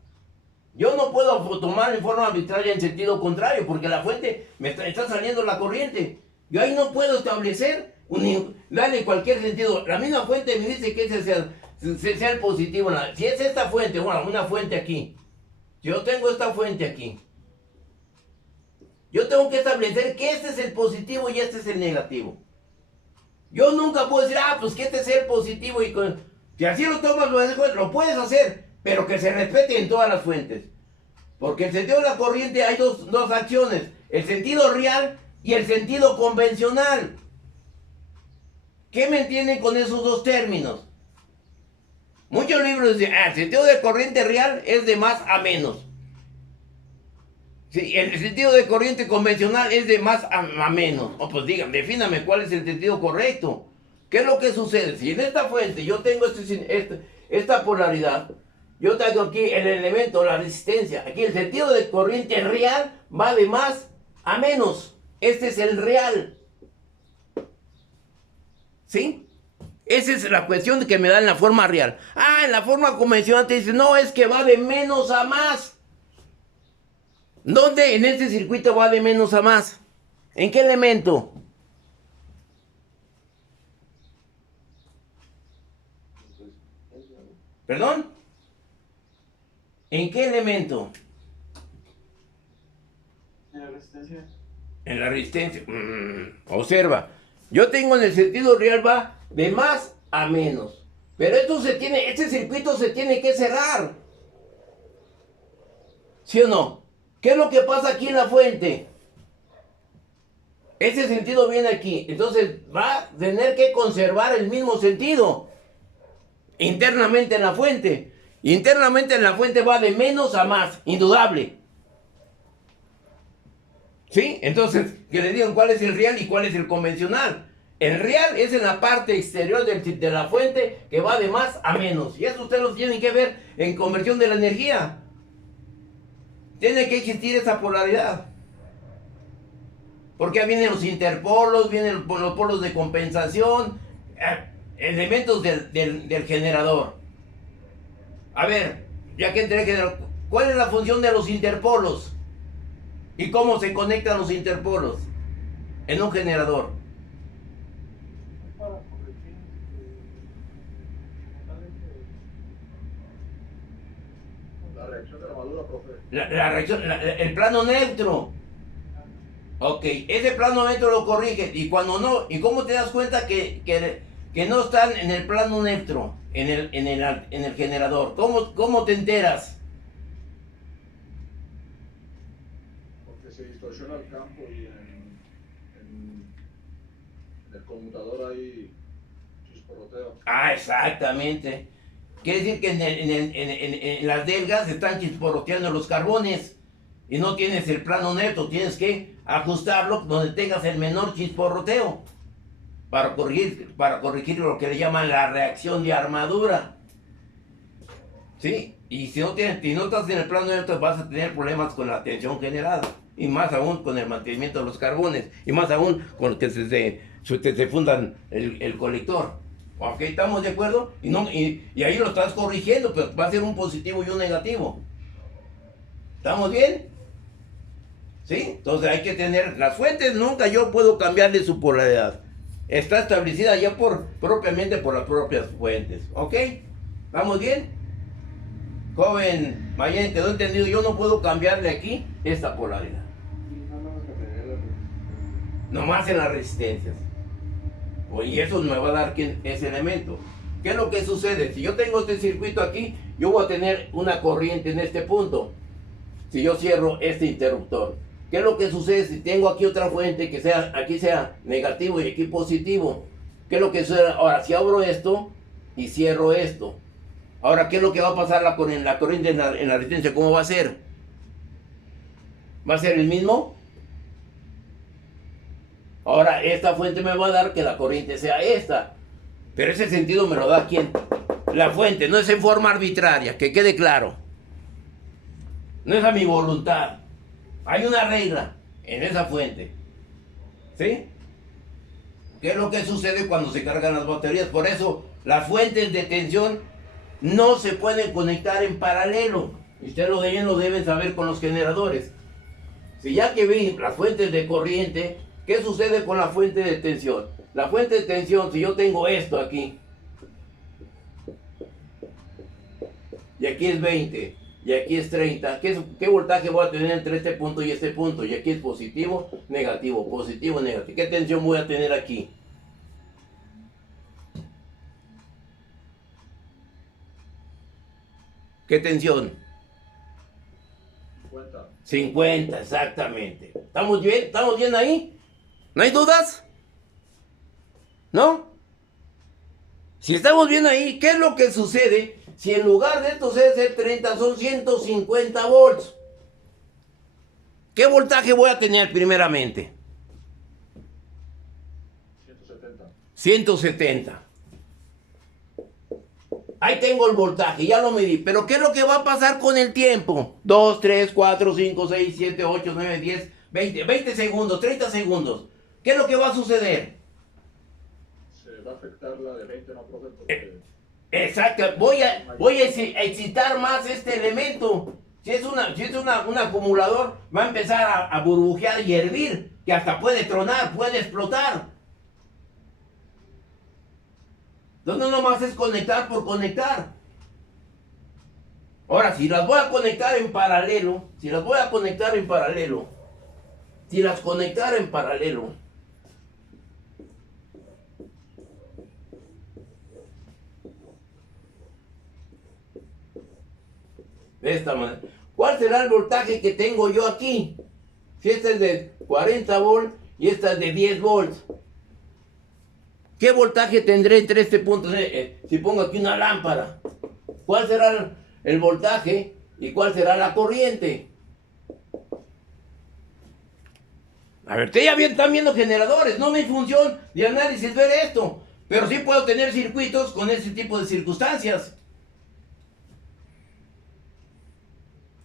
Yo no puedo tomar en forma arbitraria en sentido contrario, porque la fuente me está saliendo la corriente. Yo ahí no puedo establecer darle cualquier sentido. La misma fuente me dice que ese sea el positivo. Si es esta fuente, bueno, una fuente aquí. Si yo tengo esta fuente aquí, yo tengo que establecer que este es el positivo y este es el negativo. Yo nunca puedo decir, pues que este sea el positivo y si así lo tomas, lo puedes hacer, pero que se respete en todas las fuentes. Porque el sentido de la corriente hay dos acciones, el sentido real y el sentido convencional. ¿Qué me entienden con esos dos términos? Muchos libros dicen, el sentido de corriente real es de más a menos. Sí, el sentido de corriente convencional es de más a menos. Pues digan, defíname cuál es el sentido correcto. ¿Qué es lo que sucede? Si en esta fuente yo tengo esta polaridad, yo tengo aquí el elemento, la resistencia. Aquí el sentido de corriente real va de más a menos. Este es el real. ¿Sí? Esa es la cuestión que me da en la forma real. En la forma convencional te dice, no, es que va de menos a más. ¿Dónde en este circuito va de menos a más? ¿En qué elemento? ¿Perdón? ¿En qué elemento? En la resistencia. En la resistencia. Observa. Yo tengo en el sentido real va de más a menos. Pero este circuito se tiene que cerrar. ¿Sí o no? ¿Qué es lo que pasa aquí en la fuente? Ese sentido viene aquí. Entonces va a tener que conservar el mismo sentido. Internamente en la fuente. Internamente en la fuente va de menos a más. Indudable. ¿Sí? Entonces, que le digan cuál es el real y cuál es el convencional. El real es en la parte exterior de la fuente que va de más a menos. Y eso ustedes lo tienen que ver en conversión de la energía. Tiene que existir esa polaridad. Porque vienen los interpolos, vienen los polos de compensación, elementos del generador. A ver, ya que entré en generador, ¿cuál es la función de los interpolos? ¿Y cómo se conectan los interpolos en un generador? Para corregir La reacción de la madura, profe. La reacción, el plano neutro. Ok, ese plano neutro lo corrige. Y cuando no, ¿y cómo te das cuenta que no están en el plano neutro, en el generador? ¿Cómo te enteras? Porque se distorsiona el campo y en el conmutador hay chisporroteo. Exactamente. Quiere decir que en las delgas están chisporroteando los carbones y no tienes el plano neutro, tienes que ajustarlo donde tengas el menor chisporroteo para corregir lo que le llaman la reacción de armadura. ¿Sí? Y si no estás en el plano neutro vas a tener problemas con la tensión generada y más aún con el mantenimiento de los carbones y más aún con que se fundan el colector. Ok, ¿estamos de acuerdo? Y ahí lo estás corrigiendo, pero va a ser un positivo y un negativo. ¿Estamos bien? ¿Sí? Entonces hay que tener las fuentes, nunca yo puedo cambiarle su polaridad. Está establecida ya propiamente por las propias fuentes. ¿Ok? ¿Estamos bien? Joven Mayen, ¿te doy entendido? Yo no puedo cambiarle aquí esta polaridad. Y nada más cambiaría la resistencia. Nomás en las resistencias. Y eso me va a dar ese elemento. ¿Qué es lo que sucede? Si yo tengo este circuito aquí yo voy a tener una corriente en este punto. Si yo cierro este interruptor, ¿qué es lo que sucede si tengo aquí otra fuente que sea, aquí sea negativo y aquí positivo? ¿Qué es lo que sucede? Ahora, si abro esto y cierro esto, ahora, ¿qué es lo que va a pasar la corriente en la resistencia? ¿Cómo va a ser? ¿Va a ser el mismo? Ahora, esta fuente me va a dar que la corriente sea esta. Pero ese sentido me lo da ¿quién? La fuente, no es en forma arbitraria, que quede claro. No es a mi voluntad. Hay una regla en esa fuente. ¿Sí? ¿Qué es lo que sucede cuando se cargan las baterías? Por eso las fuentes de tensión no se pueden conectar en paralelo. Y ustedes lo deben saber con los generadores. Si ya que vi las fuentes de corriente, ¿qué sucede con la fuente de tensión? La fuente de tensión, si yo tengo esto aquí, y aquí es 20, y aquí es 30, ¿qué voltaje voy a tener entre este punto y este punto? Y aquí es positivo, negativo, positivo, negativo. ¿Qué tensión voy a tener aquí? ¿Qué tensión? 50. 50, exactamente. ¿Estamos bien? ¿Estamos bien ahí? ¿No hay dudas? ¿No? Si estamos bien ahí, ¿qué es lo que sucede si en lugar de estos EC30 son 150 volts? ¿Qué voltaje voy a tener primeramente? 170. 170. Ahí tengo el voltaje, ya lo medí. Pero ¿qué es lo que va a pasar con el tiempo? 2, 3, 4, 5, 6, 7, 8, 9, 10, 20 segundos, 30 segundos. ¿Qué es lo que va a suceder? Se va a afectar la de 20, ¿no, profe? Porque Exacto, voy a excitar más este elemento. Si es un acumulador, va a empezar a burbujear y hervir, que hasta puede tronar, puede explotar. Entonces no nomás es conectar por conectar. Ahora, si las voy a conectar en paralelo, si las conectara en paralelo, de esta manera, ¿cuál será el voltaje que tengo yo aquí? Si este es de 40 volts y esta es de 10 volts. ¿Qué voltaje tendré entre este punto? Si pongo aquí una lámpara, ¿cuál será el voltaje y cuál será la corriente? A ver, ustedes ya están viendo generadores, no mi función de análisis ver esto, pero sí puedo tener circuitos con ese tipo de circunstancias.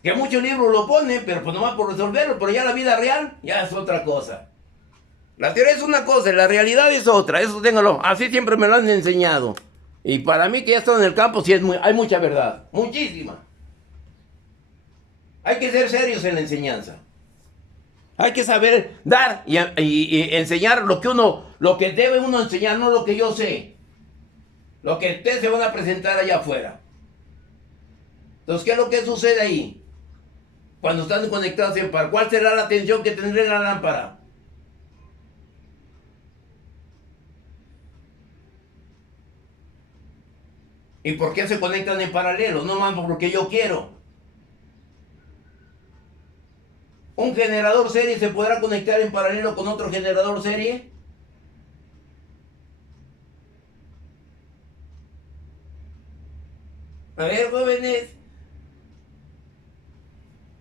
Que muchos libros lo ponen, pero pues nomás por resolverlo, pero ya la vida real ya es otra cosa. La teoría es una cosa y la realidad es otra, eso téngalo, así siempre me lo han enseñado. Y para mí que ya estoy en el campo, sí hay mucha verdad, muchísima. Hay que ser serios en la enseñanza. Hay que saber dar y enseñar lo que debe uno enseñar, no lo que yo sé. Lo que ustedes se van a presentar allá afuera. Entonces, ¿qué es lo que sucede ahí? Cuando están conectados en par, ¿cuál será la tensión que tendrá la lámpara? ¿Y por qué se conectan en paralelo? No más porque yo quiero. ¿Un generador serie se podrá conectar en paralelo con otro generador serie? A ver, jóvenes.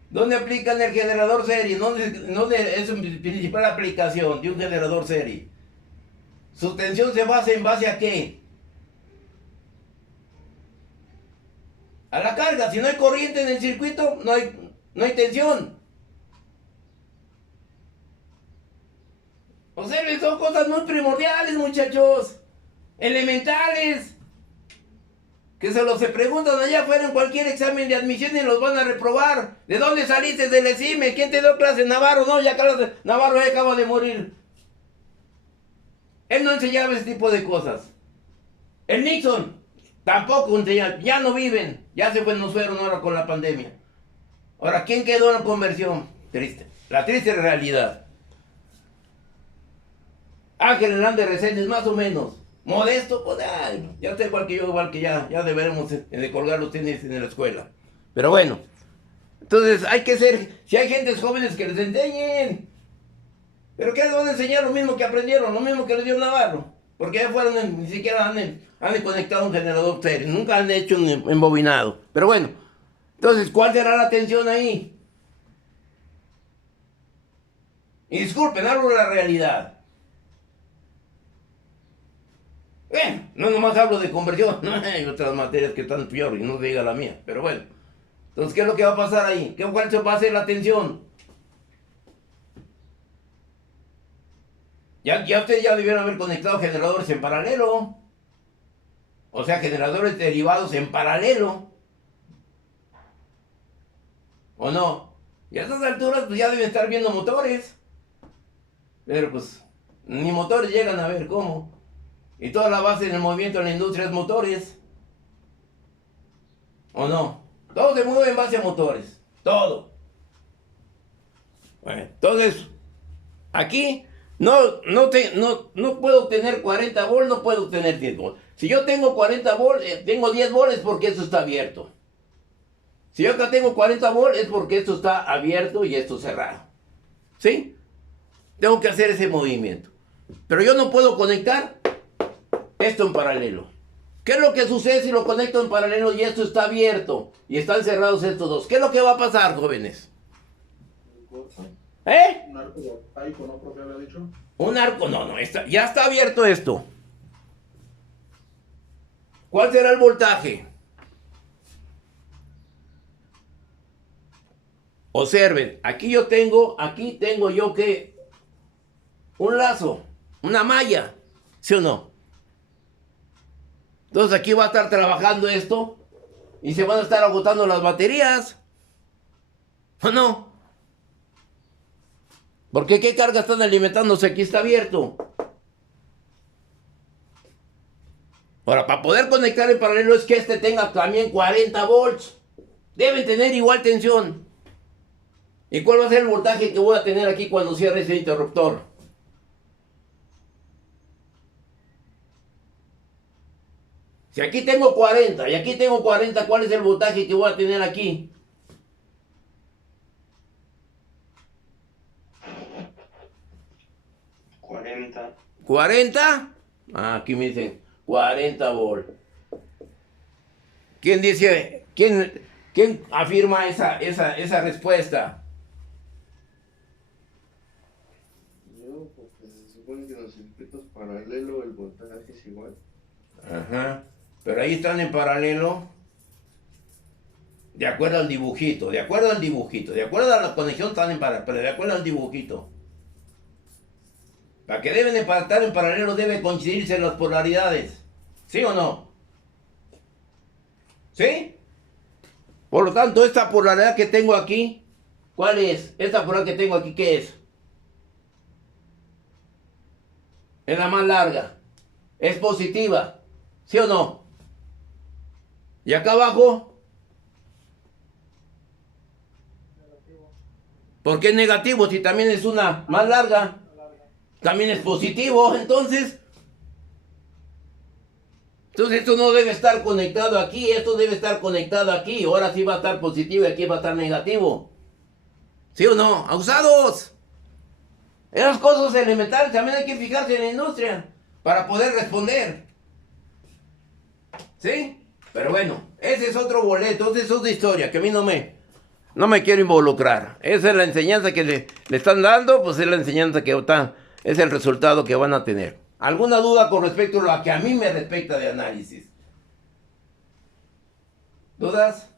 ¿Dónde aplican el generador serie? ¿Dónde es su principal aplicación de un generador serie? ¿Su tensión se basa en base a qué? A la carga. Si no hay corriente en el circuito, no hay tensión. O sea, son cosas muy primordiales, muchachos. Elementales. Que se preguntan allá afuera en cualquier examen de admisión y los van a reprobar. ¿De dónde saliste del ESIME? ¿Quién te dio clase? Navarro, no, ya Navarro ya acaba de morir. Él no enseñaba ese tipo de cosas. El Nixon tampoco enseñaba, ya no viven. Ya nos fueron ahora con la pandemia. Ahora, ¿quién quedó en la conversión? Triste. La triste realidad. Ángel Hernández Reséndiz, más o menos. Modesto, pues ay, ya está igual que yo, igual que ya deberemos de colgar los tenis en la escuela. Pero bueno, entonces hay que ser, si hay gentes jóvenes que les enseñen. Pero que les van a enseñar lo mismo que aprendieron, lo mismo que les dio Navarro. Porque ya fueron, ni siquiera han conectado un generador serio, nunca han hecho un embobinado. Pero bueno, entonces, ¿cuál será la tensión ahí? Y disculpen, hablo de la realidad. No nomás hablo de conversión, no hay otras materias que están peor y no se diga la mía, pero bueno. Entonces, ¿qué es lo que va a pasar ahí? ¿Cuál se va a hacer la tensión? Ya ustedes ya debieron haber conectado generadores en paralelo. O sea, generadores derivados en paralelo. ¿O no? Y a estas alturas pues ya deben estar viendo motores. Pero pues ni motores llegan a ver cómo. Y toda la base del movimiento en la industria es motores. ¿O no? Todo se mueve en base a motores. Todo. Bueno, entonces, aquí no puedo tener 40 volts, no puedo tener 10 volts. Si yo tengo 40 volts, tengo 10 volts es porque esto está abierto. Si yo acá tengo 40 volts es porque esto está abierto y esto cerrado. ¿Sí? Tengo que hacer ese movimiento. Pero yo no puedo conectar esto en paralelo. ¿Qué es lo que sucede si lo conecto en paralelo y esto está abierto y están cerrados estos dos? ¿Qué es lo que va a pasar, jóvenes? ¿Eh? Un arco voltaico, ¿no, profe? ¿Había dicho? Un arco, no, ya está abierto esto. ¿Cuál será el voltaje? Observen, aquí tengo yo que un lazo, una malla, ¿sí o no? Entonces aquí va a estar trabajando esto y se van a estar agotando las baterías, ¿o no? Porque ¿qué carga están alimentándose? Aquí está abierto. Ahora, para poder conectar en paralelo es que este tenga también 40 volts. Deben tener igual tensión. ¿Y cuál va a ser el voltaje que voy a tener aquí cuando cierre ese interruptor? Si aquí tengo 40 y aquí tengo 40, ¿cuál es el voltaje que voy a tener aquí? ¿40? Aquí me dicen 40 volts. ¿Quién dice, quién afirma esa respuesta? Yo, porque se supone que en los circuitos paralelos el voltaje es igual. Ajá. Pero ahí están en paralelo. De acuerdo al dibujito. De acuerdo a la conexión están en paralelo. Pero de acuerdo al dibujito. Para que deben estar en paralelo deben coincidirse las polaridades. ¿Sí o no? ¿Sí? Por lo tanto, esta polaridad que tengo aquí, ¿cuál es? Esta polaridad que tengo aquí, ¿qué es? Es la más larga. Es positiva. ¿Sí o no? Y acá abajo, Negativo. ¿por qué es negativo si también es una más larga? También es positivo, entonces esto no debe estar conectado aquí, esto debe estar conectado aquí. Ahora sí va a estar positivo y aquí va a estar negativo. ¿Sí o no? ¡Abusados! Esas cosas elementales también hay que fijarse en la industria para poder responder. ¿Sí? Pero bueno, ese es otro boleto, esa es otra historia que a mí no me quiero involucrar. Esa es la enseñanza que le están dando, pues es la enseñanza que está, es el resultado que van a tener. ¿Alguna duda con respecto a lo que a mí me respecta de análisis? ¿Dudas?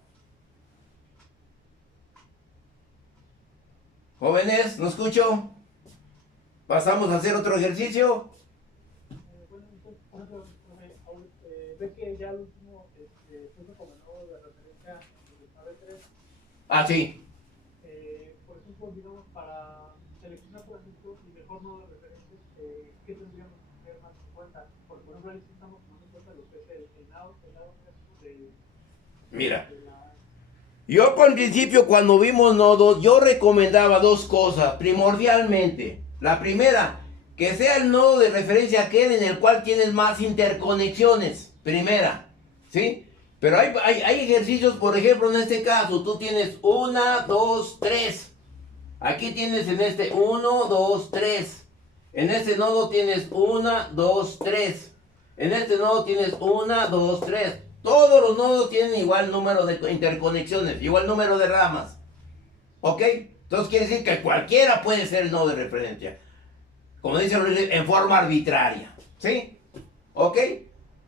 Jóvenes, ¿no escucho? ¿Pasamos a hacer otro ejercicio? Bueno, entonces, por ejemplo, ve que ya el último puso como nodo de referencia el 9.3. Ah, sí. Por ejemplo, digamos, para seleccionar, por ejemplo, el mejor nodo de referencia, ¿qué tendríamos que tener más en cuenta? Porque, por ejemplo, ahí sí estamos tomando en cuenta lo que es el lado de Mira. de la... Yo al principio cuando vimos nodos, yo recomendaba dos cosas, primordialmente. La primera, que sea el nodo de referencia aquel en el cual tienes más interconexiones, primera, ¿sí? Pero hay ejercicios, por ejemplo, en este caso, tú tienes 1, 2, 3. Aquí tienes en este 1, 2, 3. En este nodo tienes 1, 2, 3. En este nodo tienes 1, 2, 3. Todos los nodos tienen igual número de interconexiones, igual número de ramas. ¿Ok? Entonces quiere decir que cualquiera puede ser el nodo de referencia. Como dice Luis, en forma arbitraria. ¿Sí? ¿Ok?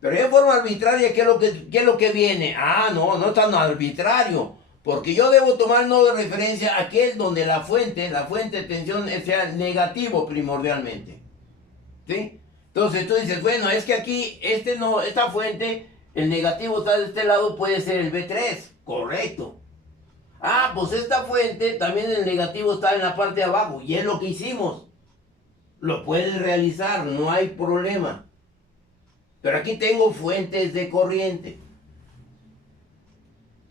Pero en forma arbitraria, ¿qué es lo que viene? Ah, no es tan arbitrario. Porque yo debo tomar el nodo de referencia aquel donde la fuente de tensión sea negativo primordialmente. ¿Sí? Entonces tú dices, bueno, es que aquí esta fuente, el negativo está de este lado, puede ser el B3. Correcto. Ah, pues esta fuente, también el negativo está en la parte de abajo. Y es lo que hicimos. Lo puedes realizar, no hay problema. Pero aquí tengo fuentes de corriente.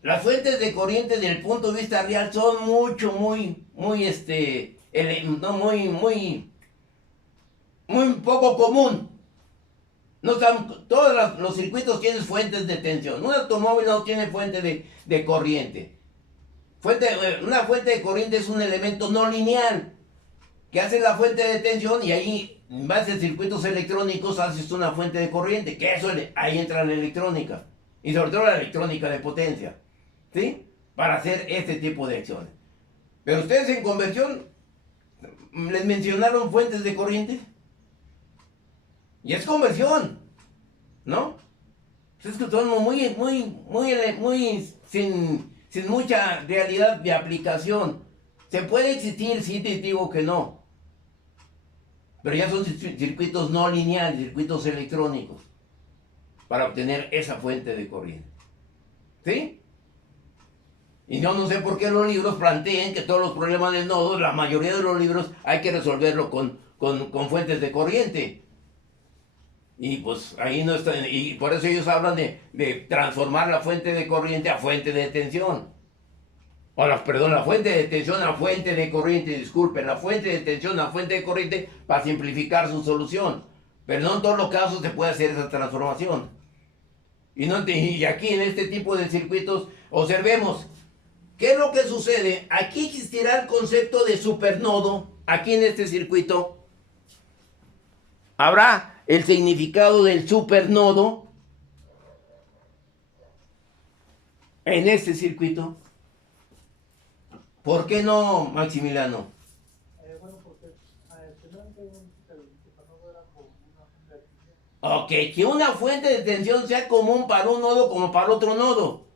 Las fuentes de corriente desde el punto de vista real son muy poco común. No están, todos los circuitos tienen fuentes de tensión. Un automóvil no tiene fuente de corriente. Una fuente de corriente es un elemento no lineal que hace la fuente de tensión y ahí, en base a circuitos electrónicos, haces una fuente de corriente, que ahí entra la electrónica. Y sobre todo la electrónica de potencia. ¿Sí? Para hacer este tipo de acciones. Pero ustedes en conversión, ¿les mencionaron fuentes de corriente? Y es conversión, ¿no? Es que son muy sin mucha realidad de aplicación. Se puede existir, sí te digo que no. Pero ya son circuitos no lineales, circuitos electrónicos, para obtener esa fuente de corriente. ¿Sí? Y no sé por qué los libros plantean que todos los problemas del nodo, la mayoría de los libros, hay que resolverlo con fuentes de corriente. Y pues ahí no está, y por eso ellos hablan de transformar la fuente de corriente a fuente de tensión. La fuente de tensión a fuente de corriente, disculpen, la fuente de tensión a fuente de corriente para simplificar su solución. Pero no en todos los casos se puede hacer esa transformación. Y aquí en este tipo de circuitos, observemos, ¿qué es lo que sucede? Aquí existirá el concepto de supernodo, aquí en este circuito. Habrá el significado del supernodo en este circuito. ¿Por qué no, Maximiliano? Bueno, porque finalmente el supernodo era como una fuente de tensión. Ok, que una fuente de tensión sea común para un nodo como para otro nodo.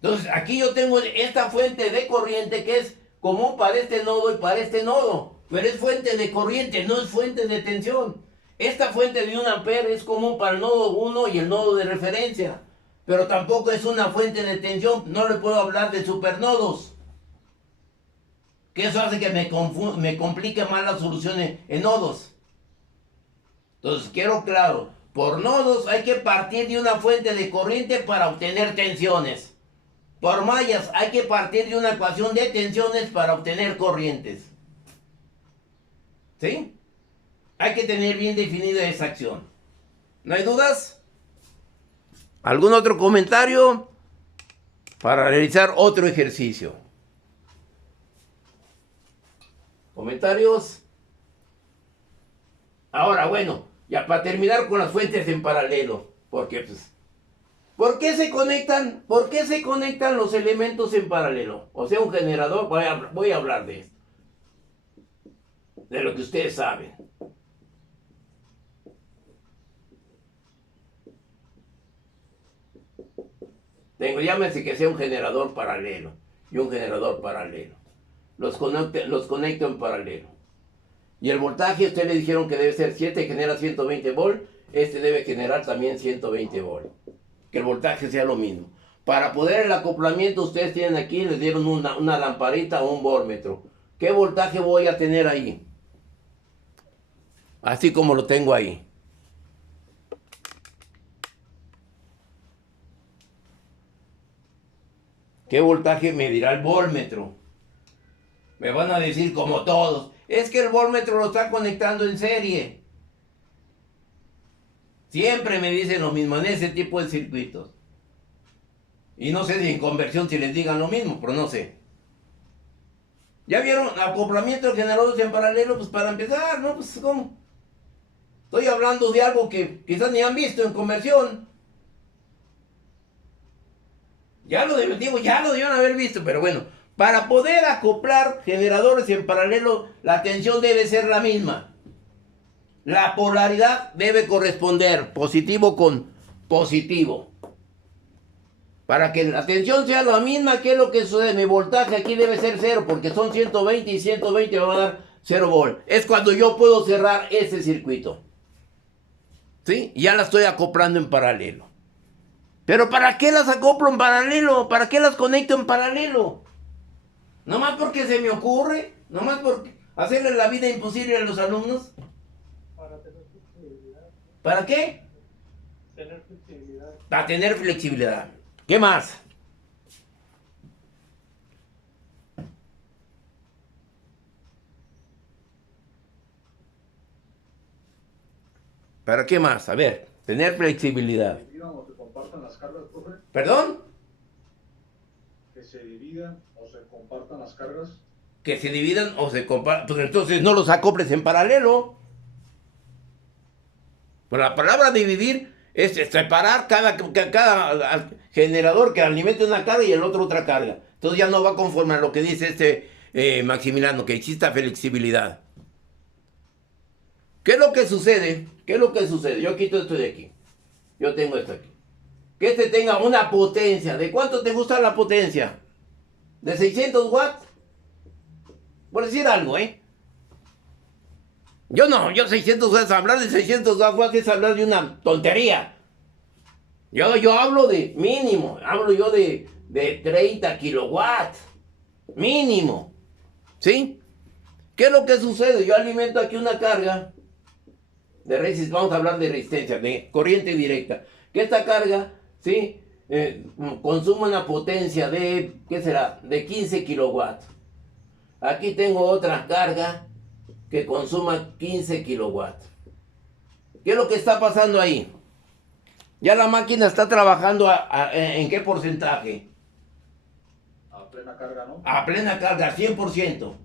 Entonces, aquí yo tengo esta fuente de corriente que es común para este nodo y para este nodo. Pero es fuente de corriente, no es fuente de tensión. Esta fuente de 1 ampere es común para el nodo 1 y el nodo de referencia. Pero tampoco es una fuente de tensión. No le puedo hablar de supernodos. Que eso hace que me complique más las soluciones en nodos. Entonces, quiero claro, por nodos hay que partir de una fuente de corriente para obtener tensiones. Por mallas hay que partir de una ecuación de tensiones para obtener corrientes. ¿Sí? Hay que tener bien definida esa acción. ¿No hay dudas? ¿Algún otro comentario para realizar otro ejercicio? ¿Comentarios? Ahora, bueno, ya para terminar con las fuentes en paralelo, porque pues, ¿por qué se conectan los elementos en paralelo? O sea, un generador, voy a hablar de esto, de lo que ustedes saben. Llámese que sea un generador paralelo y un generador paralelo. Los conecto en paralelo. Y el voltaje, ustedes le dijeron que debe ser, si este genera 120 volt, este debe generar también 120 volt. Que el voltaje sea lo mismo. Para poder el acoplamiento, ustedes tienen aquí, les dieron una lamparita o un voltmetro. ¿Qué voltaje voy a tener ahí? Así como lo tengo ahí. ¿Qué voltaje medirá el voltmetro? Me van a decir como todos, Es que el voltmetro lo está conectando en serie. Siempre me dicen lo mismo en ese tipo de circuitos. Y no sé si en conversión si les digan lo mismo, pero no sé. ¿Ya vieron? Acoplamiento de generadores en paralelo, pues para empezar, ¿no? Pues ¿cómo? Estoy hablando de algo que quizás ni han visto en conversión. Ya lo debieron haber visto, pero bueno. Para poder acoplar generadores en paralelo, la tensión debe ser la misma. La polaridad debe corresponder positivo con positivo. Para que la tensión sea la misma, ¿qué es lo que sucede? Mi voltaje aquí debe ser 0, porque son 120 y 120 me van a dar 0 volt. Es cuando yo puedo cerrar ese circuito. ¿Sí? Ya la estoy acoplando en paralelo. ¿Pero para qué las acoplo en paralelo? ¿Para qué las conecto en paralelo? ¿Nomás porque se me ocurre? ¿Nomás por hacerle la vida imposible a los alumnos? Para tener flexibilidad. ¿Para qué? Tener flexibilidad. Para tener flexibilidad. ¿Qué más? ¿Para qué más? A ver, tener flexibilidad. Que se dividan o se compartan las cargas, profe. ¿Perdón? Que se dividan o se compartan las cargas. Que se dividan o se compartan. Pues entonces no los acoples en paralelo. Pues la palabra dividir es separar cada generador que alimente una carga y el otro otra carga. Entonces ya no va conforme a lo que dice Maximiliano, que exista flexibilidad. ¿Qué es lo que sucede? ¿Qué es lo que sucede? Yo quito esto de aquí. Yo tengo esto aquí. Que este tenga una potencia. ¿De cuánto te gusta la potencia? ¿De 600 watts? Por decir algo, ¿eh? Yo 600 watts, hablar de 600 watts es hablar de una tontería. Yo hablo de mínimo, hablo yo de 30 kilowatts. Mínimo. ¿Sí? ¿Qué es lo que sucede? Yo alimento aquí una carga de resistencia, vamos a hablar de resistencia, de corriente directa. Que esta carga, ¿sí? Consume una potencia de, ¿qué será? De 15 kilowatts. Aquí tengo otra carga que consuma 15 kilowatts. ¿Qué es lo que está pasando ahí? Ya la máquina está trabajando ¿en qué porcentaje? A plena carga, ¿no? A plena carga, 100%.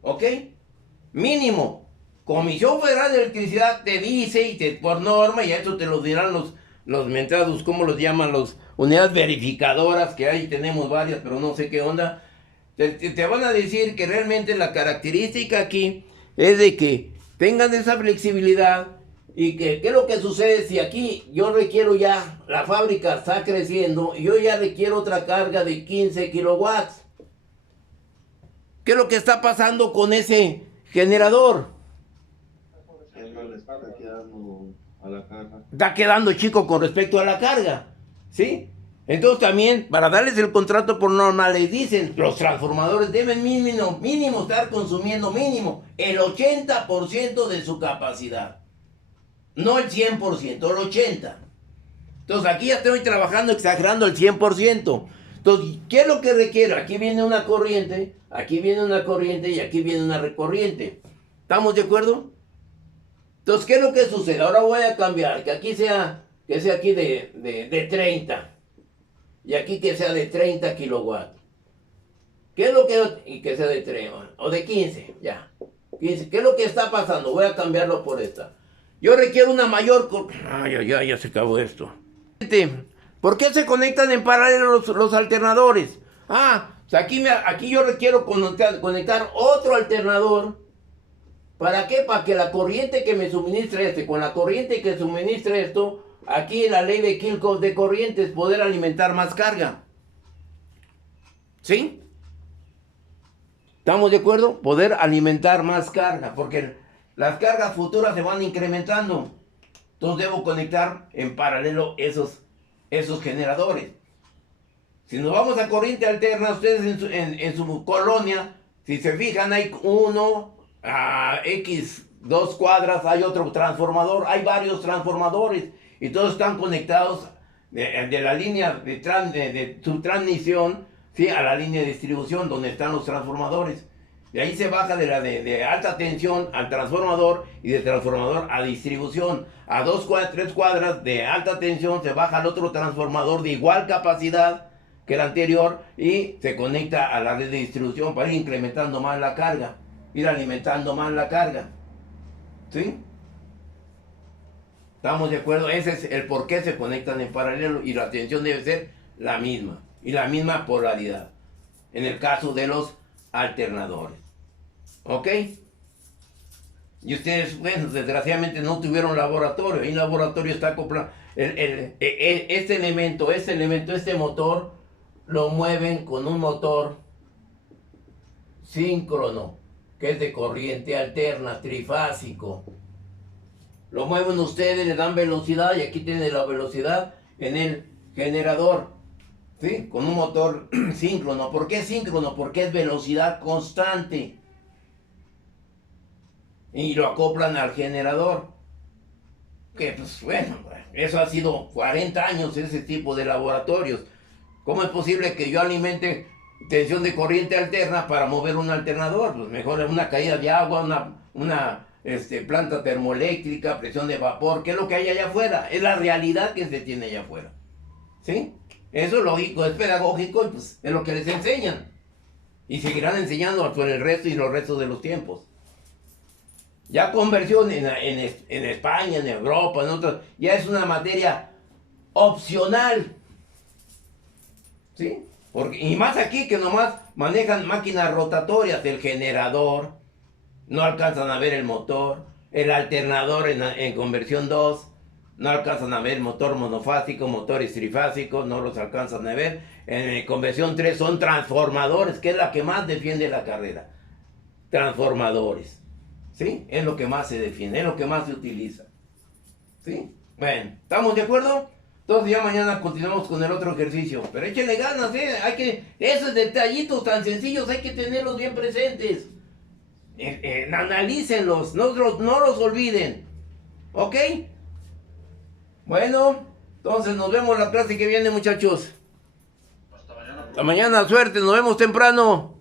¿Ok? Mínimo. Comisión Federal de Electricidad te dice, por norma, y a eso te lo dirán los mentados, ¿cómo los llaman? Los unidades verificadoras, que ahí tenemos varias, pero no sé qué onda. Te van a decir que realmente la característica aquí es de que tengan esa flexibilidad y que, ¿qué es lo que sucede si aquí yo requiero ya, la fábrica está creciendo y yo ya requiero otra carga de 15 kilowatts? ¿Qué es lo que está pasando con ese generador? Él no le está quedando a la carga. Está quedando chico con respecto a la carga, ¿sí? Entonces también, para darles el contrato por norma, les dicen, los transformadores deben mínimo estar consumiendo mínimo el 80% de su capacidad. No el 100%, el 80%. Entonces aquí ya estoy trabajando exagerando el 100%. Entonces, ¿qué es lo que requiero? Aquí viene una corriente, aquí viene una corriente y aquí viene una recorriente. ¿Estamos de acuerdo? Entonces, ¿qué es lo que sucede? Ahora voy a cambiar, que aquí sea aquí de 30. Y aquí que sea de 30 kilowatts. ¿Qué es lo que... y que sea de 3 o de 15, ya. 15. ¿Qué es lo que está pasando? Voy a cambiarlo por esta. Yo requiero una mayor... ya se acabó esto. ¿Por qué se conectan en paralelo los alternadores? Pues aquí yo requiero conectar otro alternador. ¿Para qué? Para que la corriente que me suministre con la corriente que suministre esto, aquí la ley de Kirchhoff de corrientes, poder alimentar más carga. ¿Sí? ¿Estamos de acuerdo? Poder alimentar más carga, porque las cargas futuras se van incrementando. Entonces debo conectar en paralelo esos generadores. Si nos vamos a corriente alterna, ustedes en su colonia, si se fijan, hay uno a X 2 cuadras, hay otro transformador, hay varios transformadores y todos están conectados de la línea de su transmisión, ¿sí? A la línea de distribución donde están los transformadores. De ahí se baja de alta tensión al transformador y de transformador a distribución. A 2 cuadras, 3 cuadras de alta tensión se baja al otro transformador de igual capacidad que el anterior y se conecta a la red de distribución para ir incrementando más la carga, ir alimentando más la carga. ¿Sí? ¿Estamos de acuerdo? Ese es el por qué se conectan en paralelo y la tensión debe ser la misma y la misma polaridad en el caso de los alternadores. ¿Ok? Y ustedes, bueno, desgraciadamente no tuvieron laboratorio. En laboratorio está acoplado. Este elemento, este motor, lo mueven con un motor síncrono, que es de corriente alterna, trifásico. Lo mueven ustedes, le dan velocidad y aquí tienen la velocidad en el generador. ¿Sí? Con un motor síncrono. ¿Por qué síncrono? Porque es velocidad constante. Y lo acoplan al generador. Que pues bueno, eso ha sido 40 años ese tipo de laboratorios. ¿Cómo es posible que yo alimente tensión de corriente alterna para mover un alternador? Pues mejor una caída de agua, una planta termoeléctrica, presión de vapor, ¿qué es lo que hay allá afuera? Es la realidad que se tiene allá afuera. ¿Sí? Eso es lógico, es pedagógico y pues es lo que les enseñan. Y seguirán enseñando por el resto y los restos de los tiempos. Ya conversión en España, en Europa, en otros, ya es una materia opcional. ¿Sí? Y más aquí que nomás manejan máquinas rotatorias, el generador, no alcanzan a ver el motor, el alternador en conversión 2, no alcanzan a ver el motor monofásico, motores trifásicos, no los alcanzan a ver. En conversión 3 son transformadores, que es la que más defiende la carrera. Transformadores. ¿Sí? Es lo que más se defiende, es lo que más se utiliza. ¿Sí? Bueno, ¿estamos de acuerdo? Entonces ya mañana continuamos con el otro ejercicio. Pero échenle ganas, esos detallitos tan sencillos hay que tenerlos bien presentes. Analícenlos, no los olviden. ¿Ok? Bueno, entonces nos vemos la clase que viene, muchachos. Hasta mañana. Hasta mañana, suerte, nos vemos temprano.